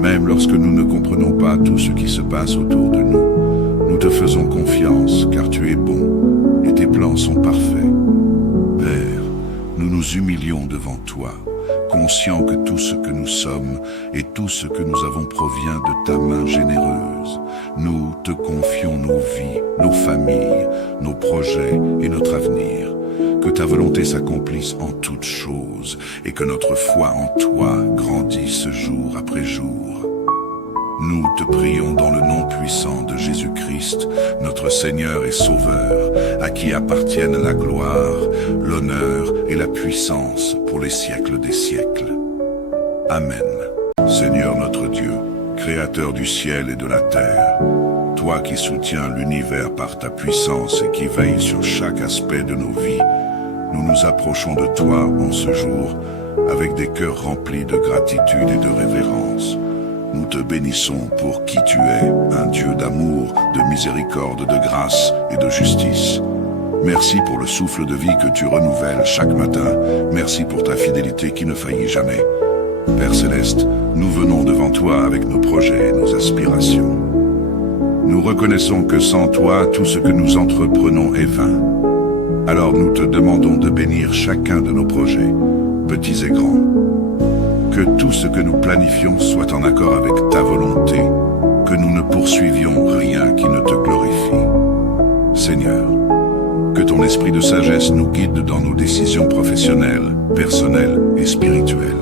même lorsque nous ne comprenons pas tout ce qui se passe autour de nous. Nous te faisons confiance, car tu es bon, et tes plans sont parfaits. Père, nous nous humilions devant toi, conscients que tout ce que nous sommes et tout ce que nous avons provient de ta main généreuse. Nous te confions nos vies, nos familles, nos projets et notre avenir. Que ta volonté s'accomplisse en toutes choses et que notre foi en toi grandisse jour après jour. Nous te prions dans le nom puissant de Jésus-Christ, notre Seigneur et Sauveur, à qui appartiennent la gloire, l'honneur et la puissance pour les siècles des siècles. Amen. Seigneur notre Dieu, Créateur du ciel et de la terre, toi qui soutiens l'univers par ta puissance et qui veilles sur chaque aspect de nos vies, nous nous approchons de toi en ce jour avec des cœurs remplis de gratitude et de révérence. Nous te bénissons pour qui tu es, un Dieu d'amour, de miséricorde, de grâce et de justice. Merci pour le souffle de vie que tu renouvelles chaque matin. Merci pour ta fidélité qui ne faillit jamais. Père Céleste, nous venons devant toi avec nos projets et nos aspirations. Nous reconnaissons que sans toi, tout ce que nous entreprenons est vain. Alors nous te demandons de bénir chacun de nos projets, petits et grands. Que tout ce que nous planifions soit en accord avec ta volonté, que nous ne poursuivions rien qui ne te glorifie. Seigneur, que ton esprit de sagesse nous guide dans nos décisions professionnelles, personnelles et spirituelles.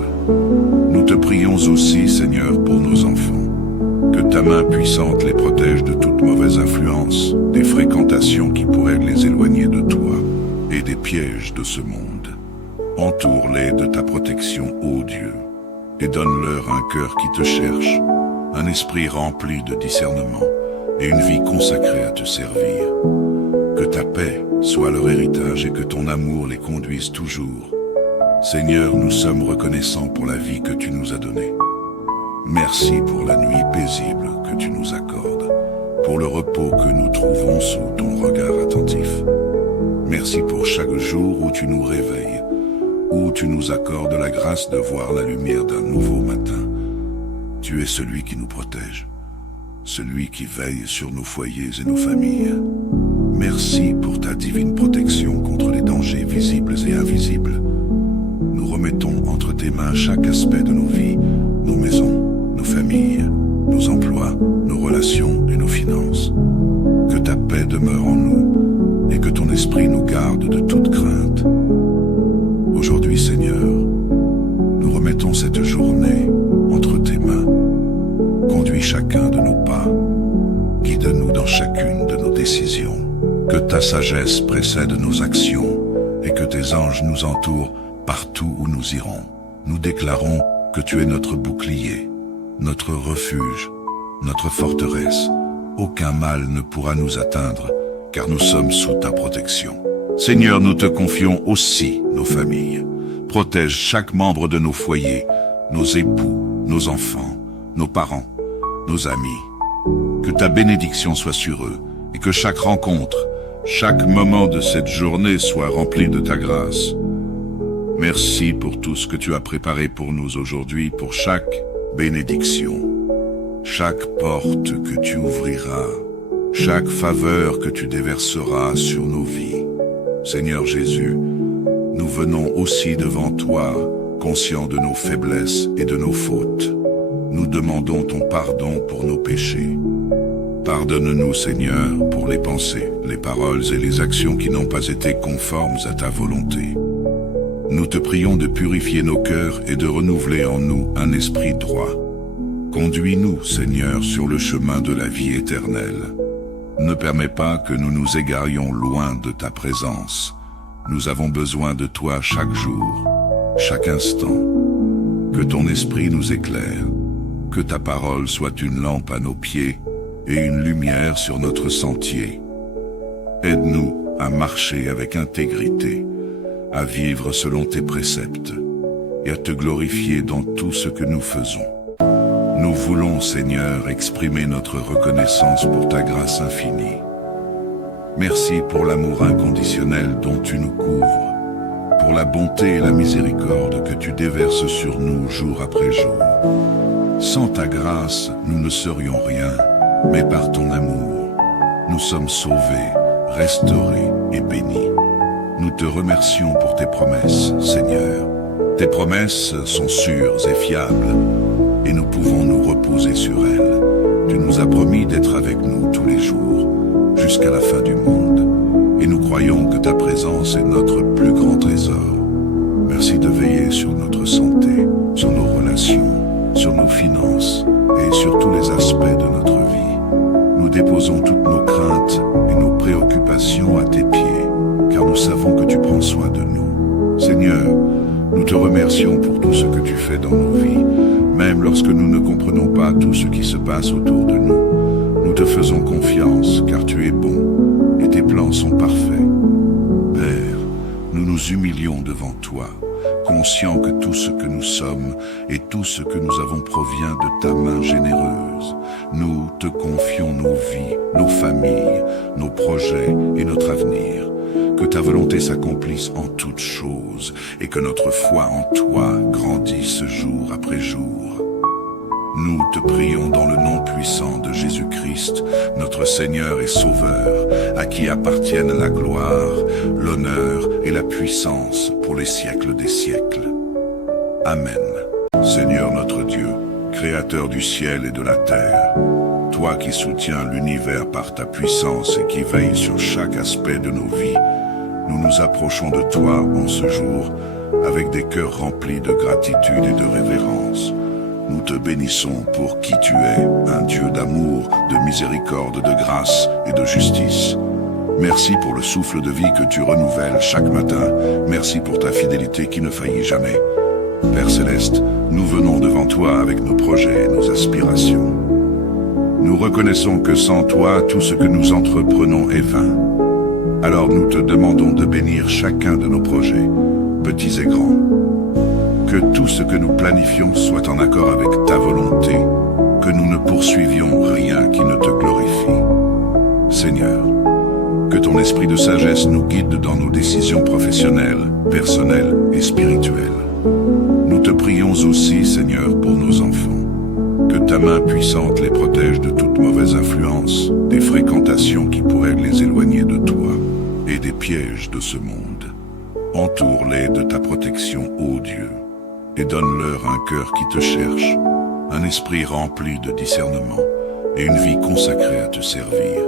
Nous te prions aussi, Seigneur, pour nos enfants. Que ta main puissante les protège de toute mauvaise influence, des fréquentations qui pourraient les éloigner de toi et des pièges de ce monde. Entoure-les de ta protection, ô Dieu, et donne-leur un cœur qui te cherche, un esprit rempli de discernement et une vie consacrée à te servir. Que ta paix soit leur héritage et que ton amour les conduise toujours. Seigneur, nous sommes reconnaissants pour la vie que tu nous as donnée. Merci pour la nuit paisible que tu nous accordes, pour le repos que nous trouvons sous ton regard attentif. Merci pour chaque jour où tu nous réveilles, où tu nous accordes la grâce de voir la lumière d'un nouveau matin. Tu es celui qui nous protège, celui qui veille sur nos foyers et nos familles. Merci pour ta divine protection contre les dangers visibles et invisibles. Nous remettons entre tes mains chaque aspect de nos vies, nos maisons, nos familles, nos emplois, nos relations et nos finances. Que ta paix demeure en nous et que ton esprit nous garde de toute crainte. Aujourd'hui, Seigneur, nous remettons cette journée entre tes mains. Conduis chacun de nos pas, guide-nous dans chacune de nos décisions. Que ta sagesse précède nos actions et que tes anges nous entourent partout où nous irons. Nous déclarons que tu es notre bouclier, notre refuge, notre forteresse. Aucun mal ne pourra nous atteindre, car nous sommes sous ta protection. Seigneur, nous te confions aussi nos familles. Protège chaque membre de nos foyers, nos époux, nos enfants, nos parents, nos amis. Que ta bénédiction soit sur eux et que chaque rencontre, chaque moment de cette journée soit rempli de ta grâce. Merci pour tout ce que tu as préparé pour nous aujourd'hui, pour chaque bénédiction, chaque porte que tu ouvriras, chaque faveur que tu déverseras sur nos vies. Seigneur Jésus, nous venons aussi devant toi, conscients de nos faiblesses et de nos fautes. Nous demandons ton pardon pour nos péchés. Pardonne-nous, Seigneur, pour les pensées, les paroles et les actions qui n'ont pas été conformes à ta volonté. Nous te prions de purifier nos cœurs et de renouveler en nous un esprit droit. Conduis-nous, Seigneur, sur le chemin de la vie éternelle. Ne permets pas que nous nous égarions loin de ta présence. Nous avons besoin de toi chaque jour, chaque instant. Que ton esprit nous éclaire, que ta parole soit une lampe à nos pieds et une lumière sur notre sentier. Aide-nous à marcher avec intégrité, à vivre selon tes préceptes et à te glorifier dans tout ce que nous faisons. Nous voulons, Seigneur, exprimer notre reconnaissance pour ta grâce infinie. Merci pour l'amour inconditionnel dont tu nous couvres, pour la bonté et la miséricorde que tu déverses sur nous jour après jour. Sans ta grâce, nous ne serions rien, mais par ton amour, nous sommes sauvés, restaurés et bénis. Nous te remercions pour tes promesses, Seigneur. Tes promesses sont sûres et fiables, et nous pouvons nous reposer sur elles. Tu nous as promis d'être avec nous tous les jours, jusqu'à la fin du monde, et nous croyons que ta présence est notre plus grand trésor. Merci de veiller sur notre santé, sur nos relations, sur nos finances et sur tous les aspects de notre vie. Nous déposons toutes nos craintes et nos préoccupations à tes pieds, car nous savons que tu prends soin de nous. Seigneur, nous te remercions pour tout ce que tu fais dans nos vies, même lorsque nous ne comprenons pas tout ce qui se passe autour de nous. Nous te faisons confiance, car tu es bon, et tes plans sont parfaits. Père, nous nous humilions devant toi, conscients que tout ce que nous sommes et tout ce que nous avons provient de ta main généreuse. Nous te confions nos vies, nos familles, nos projets et notre avenir. Que ta volonté s'accomplisse en toutes choses et que notre foi en toi grandisse jour après jour. Nous te prions dans le nom puissant de Jésus-Christ, notre Seigneur et Sauveur, à qui appartiennent la gloire, l'honneur et la puissance pour les siècles des siècles. Amen. Seigneur notre Dieu, Créateur du ciel et de la terre, toi qui soutiens l'univers par ta puissance et qui veilles sur chaque aspect de nos vies, nous nous approchons de toi en ce jour avec des cœurs remplis de gratitude et de révérence. Nous te bénissons pour qui tu es, un Dieu d'amour, de miséricorde, de grâce et de justice. Merci pour le souffle de vie que tu renouvelles chaque matin. Merci pour ta fidélité qui ne faillit jamais. Père Céleste, nous venons devant toi avec nos projets et nos aspirations. Nous reconnaissons que sans toi, tout ce que nous entreprenons est vain. Alors nous te demandons de bénir chacun de nos projets, petits et grands. Que tout ce que nous planifions soit en accord avec ta volonté, que nous ne poursuivions rien qui ne te glorifie. Seigneur, que ton esprit de sagesse nous guide dans nos décisions professionnelles, personnelles et spirituelles. Nous te prions aussi, Seigneur, pour nos enfants. Que ta main puissante les protège de toute mauvaise influence, des fréquentations qui pourraient les éloigner de toi et des pièges de ce monde. Entoure-les de ta protection, ô Dieu, et donne-leur un cœur qui te cherche, un esprit rempli de discernement et une vie consacrée à te servir.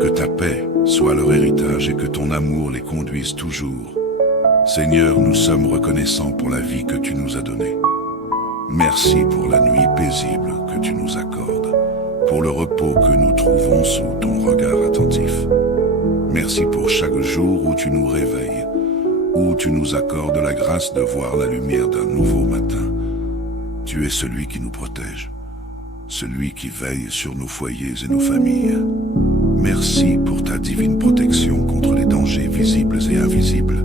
Que ta paix soit leur héritage et que ton amour les conduise toujours. Seigneur, nous sommes reconnaissants pour la vie que tu nous as donnée. Merci pour la nuit paisible que tu nous accordes, pour le repos que nous trouvons sous ton regard attentif. Merci pour chaque jour où tu nous réveilles, où tu nous accordes la grâce de voir la lumière d'un nouveau matin. Tu es celui qui nous protège, celui qui veille sur nos foyers et nos familles. Merci pour ta divine protection contre les dangers visibles et invisibles.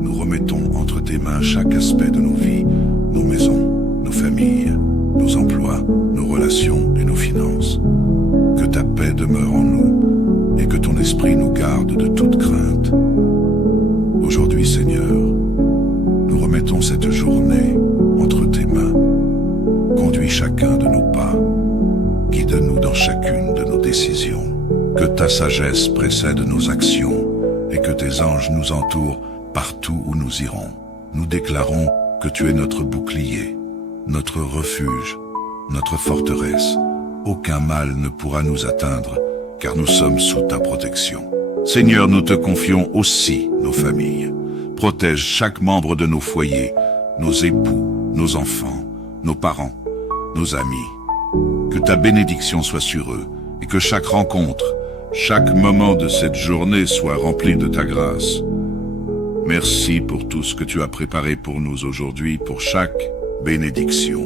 Nous remettons entre tes mains chaque aspect de nos vies, nos maisons, nos familles, nos emplois, nos relations et nos finances. Que ta paix demeure en nous et que ton esprit nous garde de toute crainte. Aujourd'hui, Seigneur, nous remettons cette journée entre tes mains. Conduis chacun de nos pas, guide-nous dans chacune de nos décisions. Que ta sagesse précède nos actions et que tes anges nous entourent partout où nous irons. Nous déclarons que tu es notre bouclier, notre refuge, notre forteresse. Aucun mal ne pourra nous atteindre, car nous sommes sous ta protection. Seigneur, nous te confions aussi nos familles. Protège chaque membre de nos foyers, nos époux, nos enfants, nos parents, nos amis. Que ta bénédiction soit sur eux et que chaque rencontre, chaque moment de cette journée soit rempli de ta grâce. Merci pour tout ce que tu as préparé pour nous aujourd'hui, pour chaque bénédiction,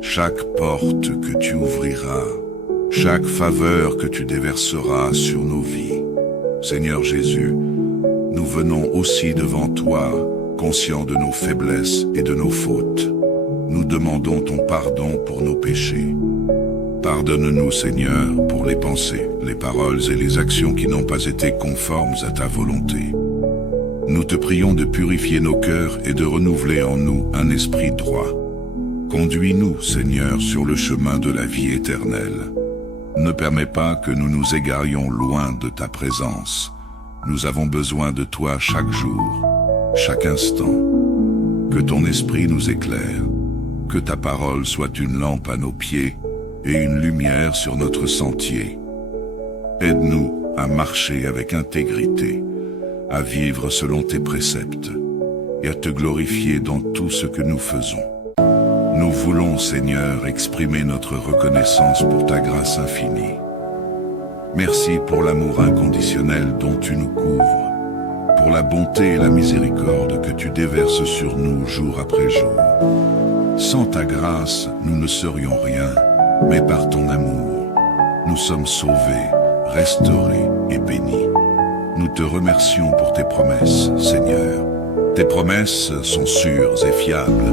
chaque porte que tu ouvriras, chaque faveur que tu déverseras sur nos vies. Seigneur Jésus, nous venons aussi devant toi, conscients de nos faiblesses et de nos fautes. Nous demandons ton pardon pour nos péchés. Pardonne-nous, Seigneur, pour les pensées, les paroles et les actions qui n'ont pas été conformes à ta volonté. Nous te prions de purifier nos cœurs et de renouveler en nous un esprit droit. Conduis-nous, Seigneur, sur le chemin de la vie éternelle. Ne permets pas que nous nous égarions loin de ta présence. Nous avons besoin de toi chaque jour, chaque instant. Que ton esprit nous éclaire, que ta parole soit une lampe à nos pieds et une lumière sur notre sentier. Aide-nous à marcher avec intégrité, à vivre selon tes préceptes et à te glorifier dans tout ce que nous faisons. Nous voulons, Seigneur, exprimer notre reconnaissance pour ta grâce infinie. Merci pour l'amour inconditionnel dont tu nous couvres, pour la bonté et la miséricorde que tu déverses sur nous jour après jour. Sans ta grâce, nous ne serions rien, mais par ton amour, nous sommes sauvés, restaurés et bénis. Nous te remercions pour tes promesses, Seigneur. Tes promesses sont sûres et fiables,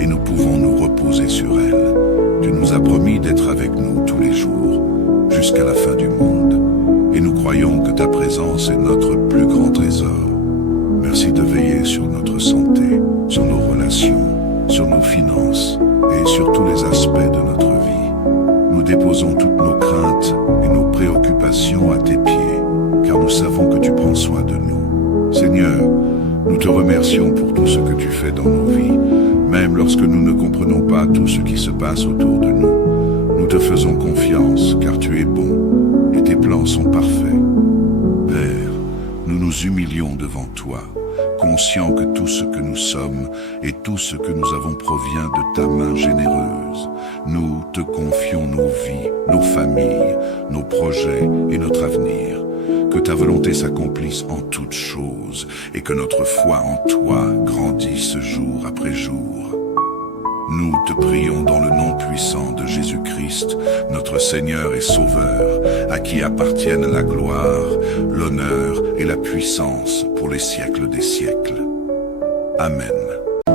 et nous pouvons nous reposer sur elles. Tu nous as promis d'être avec nous tous les jours, jusqu'à la fin du monde, et nous croyons que ta présence est notre plus grand trésor. Merci de veiller sur notre santé, sur nos relations, sur nos finances et sur tous les aspects de notre vie. Nous déposons toutes nos craintes et nos préoccupations à tes pieds, car nous savons que tu prends soin de nous. Seigneur, nous te remercions pour tout ce que tu fais dans nos vies, même lorsque nous ne comprenons pas tout ce qui se passe autour de nous. Nous te faisons confiance, car tu es bon et tes plans sont parfaits. Père, nous nous humilions devant toi, conscients que tout ce que nous sommes et tout ce que nous avons provient de ta main généreuse. Nous te confions nos vies, nos familles, nos projets et notre avenir. Que ta volonté s'accomplisse en toutes choses et que notre foi en toi grandisse jour après jour. Nous te prions dans le nom puissant de Jésus-Christ, notre Seigneur et Sauveur, à qui appartiennent la gloire, l'honneur et la puissance pour les siècles des siècles. Amen.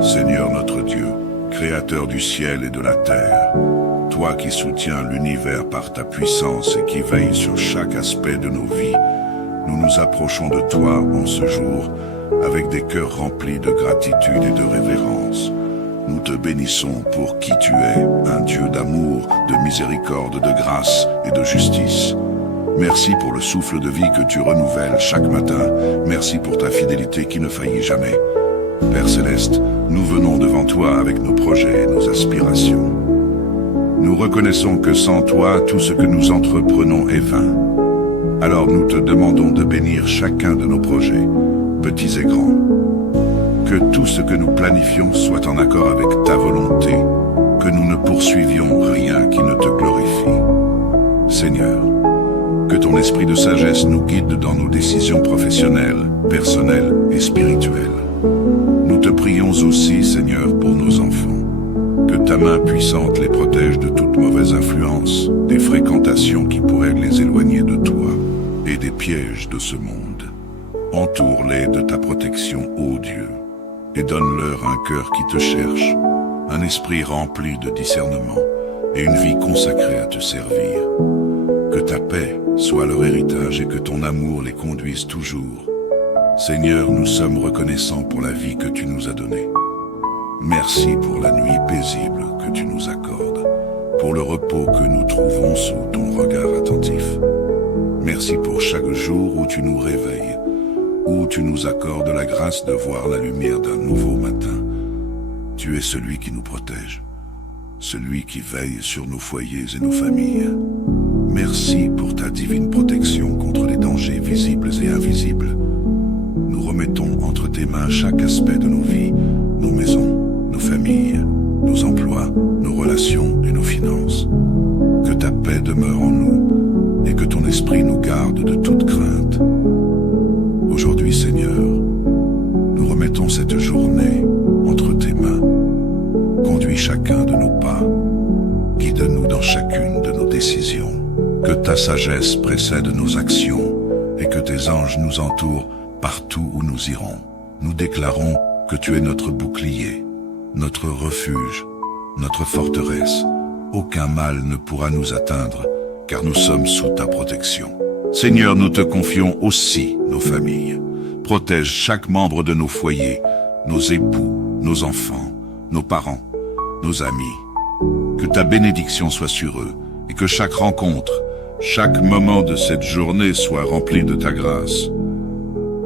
Seigneur notre Dieu, Créateur du ciel et de la terre, toi qui soutiens l'univers par ta puissance et qui veilles sur chaque aspect de nos vies, nous nous approchons de toi en ce jour avec des cœurs remplis de gratitude et de révérence. Nous te bénissons pour qui tu es, un Dieu d'amour, de miséricorde, de grâce et de justice. Merci pour le souffle de vie que tu renouvelles chaque matin. Merci pour ta fidélité qui ne faillit jamais. Père Céleste, nous venons devant toi avec nos projets et nos aspirations. Nous reconnaissons que sans toi, tout ce que nous entreprenons est vain. Alors nous te demandons de bénir chacun de nos projets, petits et grands. Que tout ce que nous planifions soit en accord avec ta volonté, que nous ne poursuivions rien qui ne te glorifie. Seigneur, que ton esprit de sagesse nous guide dans nos décisions professionnelles, personnelles et spirituelles. Nous te prions aussi, Seigneur, pour nos enfants. Que ta main puissante les protège de toute mauvaise influence, des fréquentations qui pourraient les éloigner de toi et des pièges de ce monde. Entoure-les de ta protection, ô Dieu, et donne-leur un cœur qui te cherche, un esprit rempli de discernement et une vie consacrée à te servir. Que ta paix soit leur héritage et que ton amour les conduise toujours. Seigneur, nous sommes reconnaissants pour la vie que tu nous as donnée. Merci pour la nuit paisible que tu nous accordes, pour le repos que nous trouvons sous ton regard attentif. Merci pour chaque jour où tu nous réveilles, où tu nous accordes la grâce de voir la lumière d'un nouveau matin. Tu es celui qui nous protège, celui qui veille sur nos foyers et nos familles. Merci pour ta divine protection contre les dangers visibles et invisibles. Nous remettons entre tes mains chaque aspect de nos vies, nos maisons, nos familles, nos emplois, nos relations et nos finances. Que ta paix demeure en nous et que ton esprit nous garde de toute crainte. Aujourd'hui, Seigneur, nous remettons cette journée entre tes mains. Conduis chacun de nos pas, guide-nous dans chacune de nos décisions. Que ta sagesse précède nos actions et que tes anges nous entourent partout où nous irons. Nous déclarons que tu es notre bouclier, notre refuge notre forteresse. Aucun mal ne pourra nous atteindre, car nous sommes sous ta protection. Seigneur, nous te confions aussi nos familles. Protège chaque membre de nos foyers, nos époux, nos enfants, nos parents, nos amis. Que ta bénédiction soit sur eux, et que chaque rencontre, chaque moment de cette journée soit rempli de ta grâce.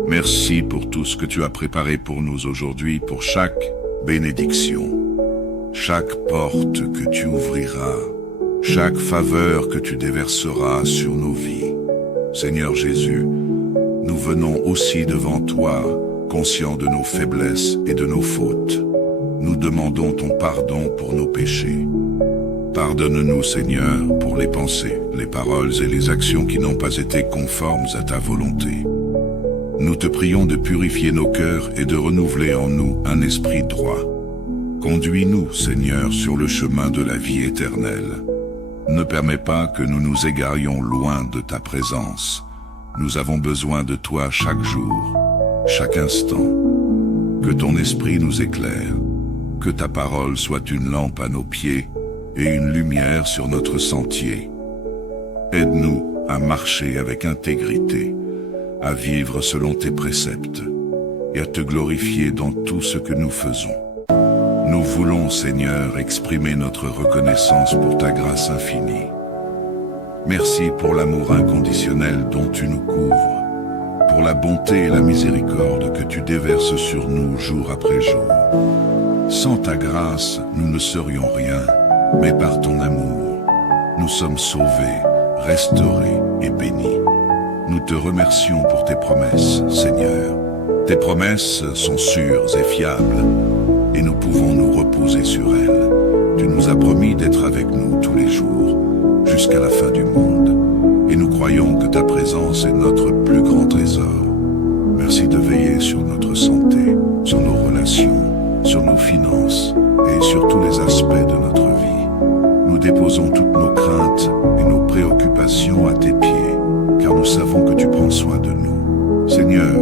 Merci pour tout ce que tu as préparé pour nous aujourd'hui, pour chaque bénédiction, chaque porte que tu ouvriras, chaque faveur que tu déverseras sur nos vies. Seigneur Jésus, nous venons aussi devant toi, conscients de nos faiblesses et de nos fautes. Nous demandons ton pardon pour nos péchés. Pardonne-nous, Seigneur, pour les pensées, les paroles et les actions qui n'ont pas été conformes à ta volonté. Nous te prions de purifier nos cœurs et de renouveler en nous un esprit droit. Conduis-nous, Seigneur, sur le chemin de la vie éternelle. Ne permets pas que nous nous égarions loin de ta présence. Nous avons besoin de toi chaque jour, chaque instant. Que ton esprit nous éclaire, que ta parole soit une lampe à nos pieds et une lumière sur notre sentier. Aide-nous à marcher avec intégrité, à vivre selon tes préceptes et à te glorifier dans tout ce que nous faisons. Nous voulons, Seigneur, exprimer notre reconnaissance pour ta grâce infinie. Merci pour l'amour inconditionnel dont tu nous couvres, pour la bonté et la miséricorde que tu déverses sur nous jour après jour. Sans ta grâce, nous ne serions rien, mais par ton amour, nous sommes sauvés, restaurés et bénis. Nous te remercions pour tes promesses, Seigneur. Tes promesses sont sûres et fiables, et nous pouvons nous reposer sur elles. Tu nous as promis d'être avec nous tous les jours, jusqu'à la fin du monde, et nous croyons que ta présence est notre plus grand trésor. Merci de veiller sur notre santé, sur nos relations, sur nos finances et sur tous les aspects de notre vie. Nous déposons toutes nos craintes et nos préoccupations à tes pieds, car nous savons que tu prends soin de nous. Seigneur,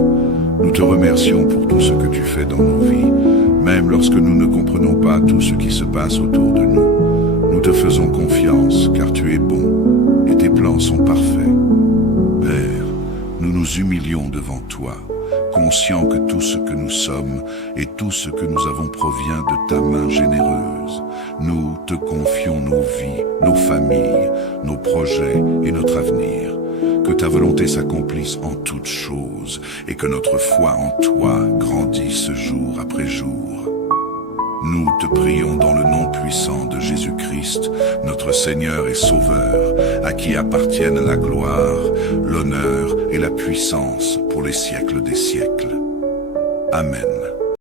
nous te remercions pour tout ce que tu fais dans nos vies, même lorsque nous ne comprenons pas tout ce qui se passe autour de nous. Nous te faisons confiance, car tu es bon et tes plans sont parfaits. Père, nous nous humilions devant toi, conscients que tout ce que nous sommes et tout ce que nous avons provient de ta main généreuse. Nous te confions nos vies, nos familles, nos projets et notre avenir. Que ta volonté s'accomplisse en toutes choses et que notre foi en toi grandisse jour après jour. Nous te prions dans le nom puissant de Jésus-Christ, notre Seigneur et Sauveur, à qui appartiennent la gloire, l'honneur et la puissance pour les siècles des siècles. Amen.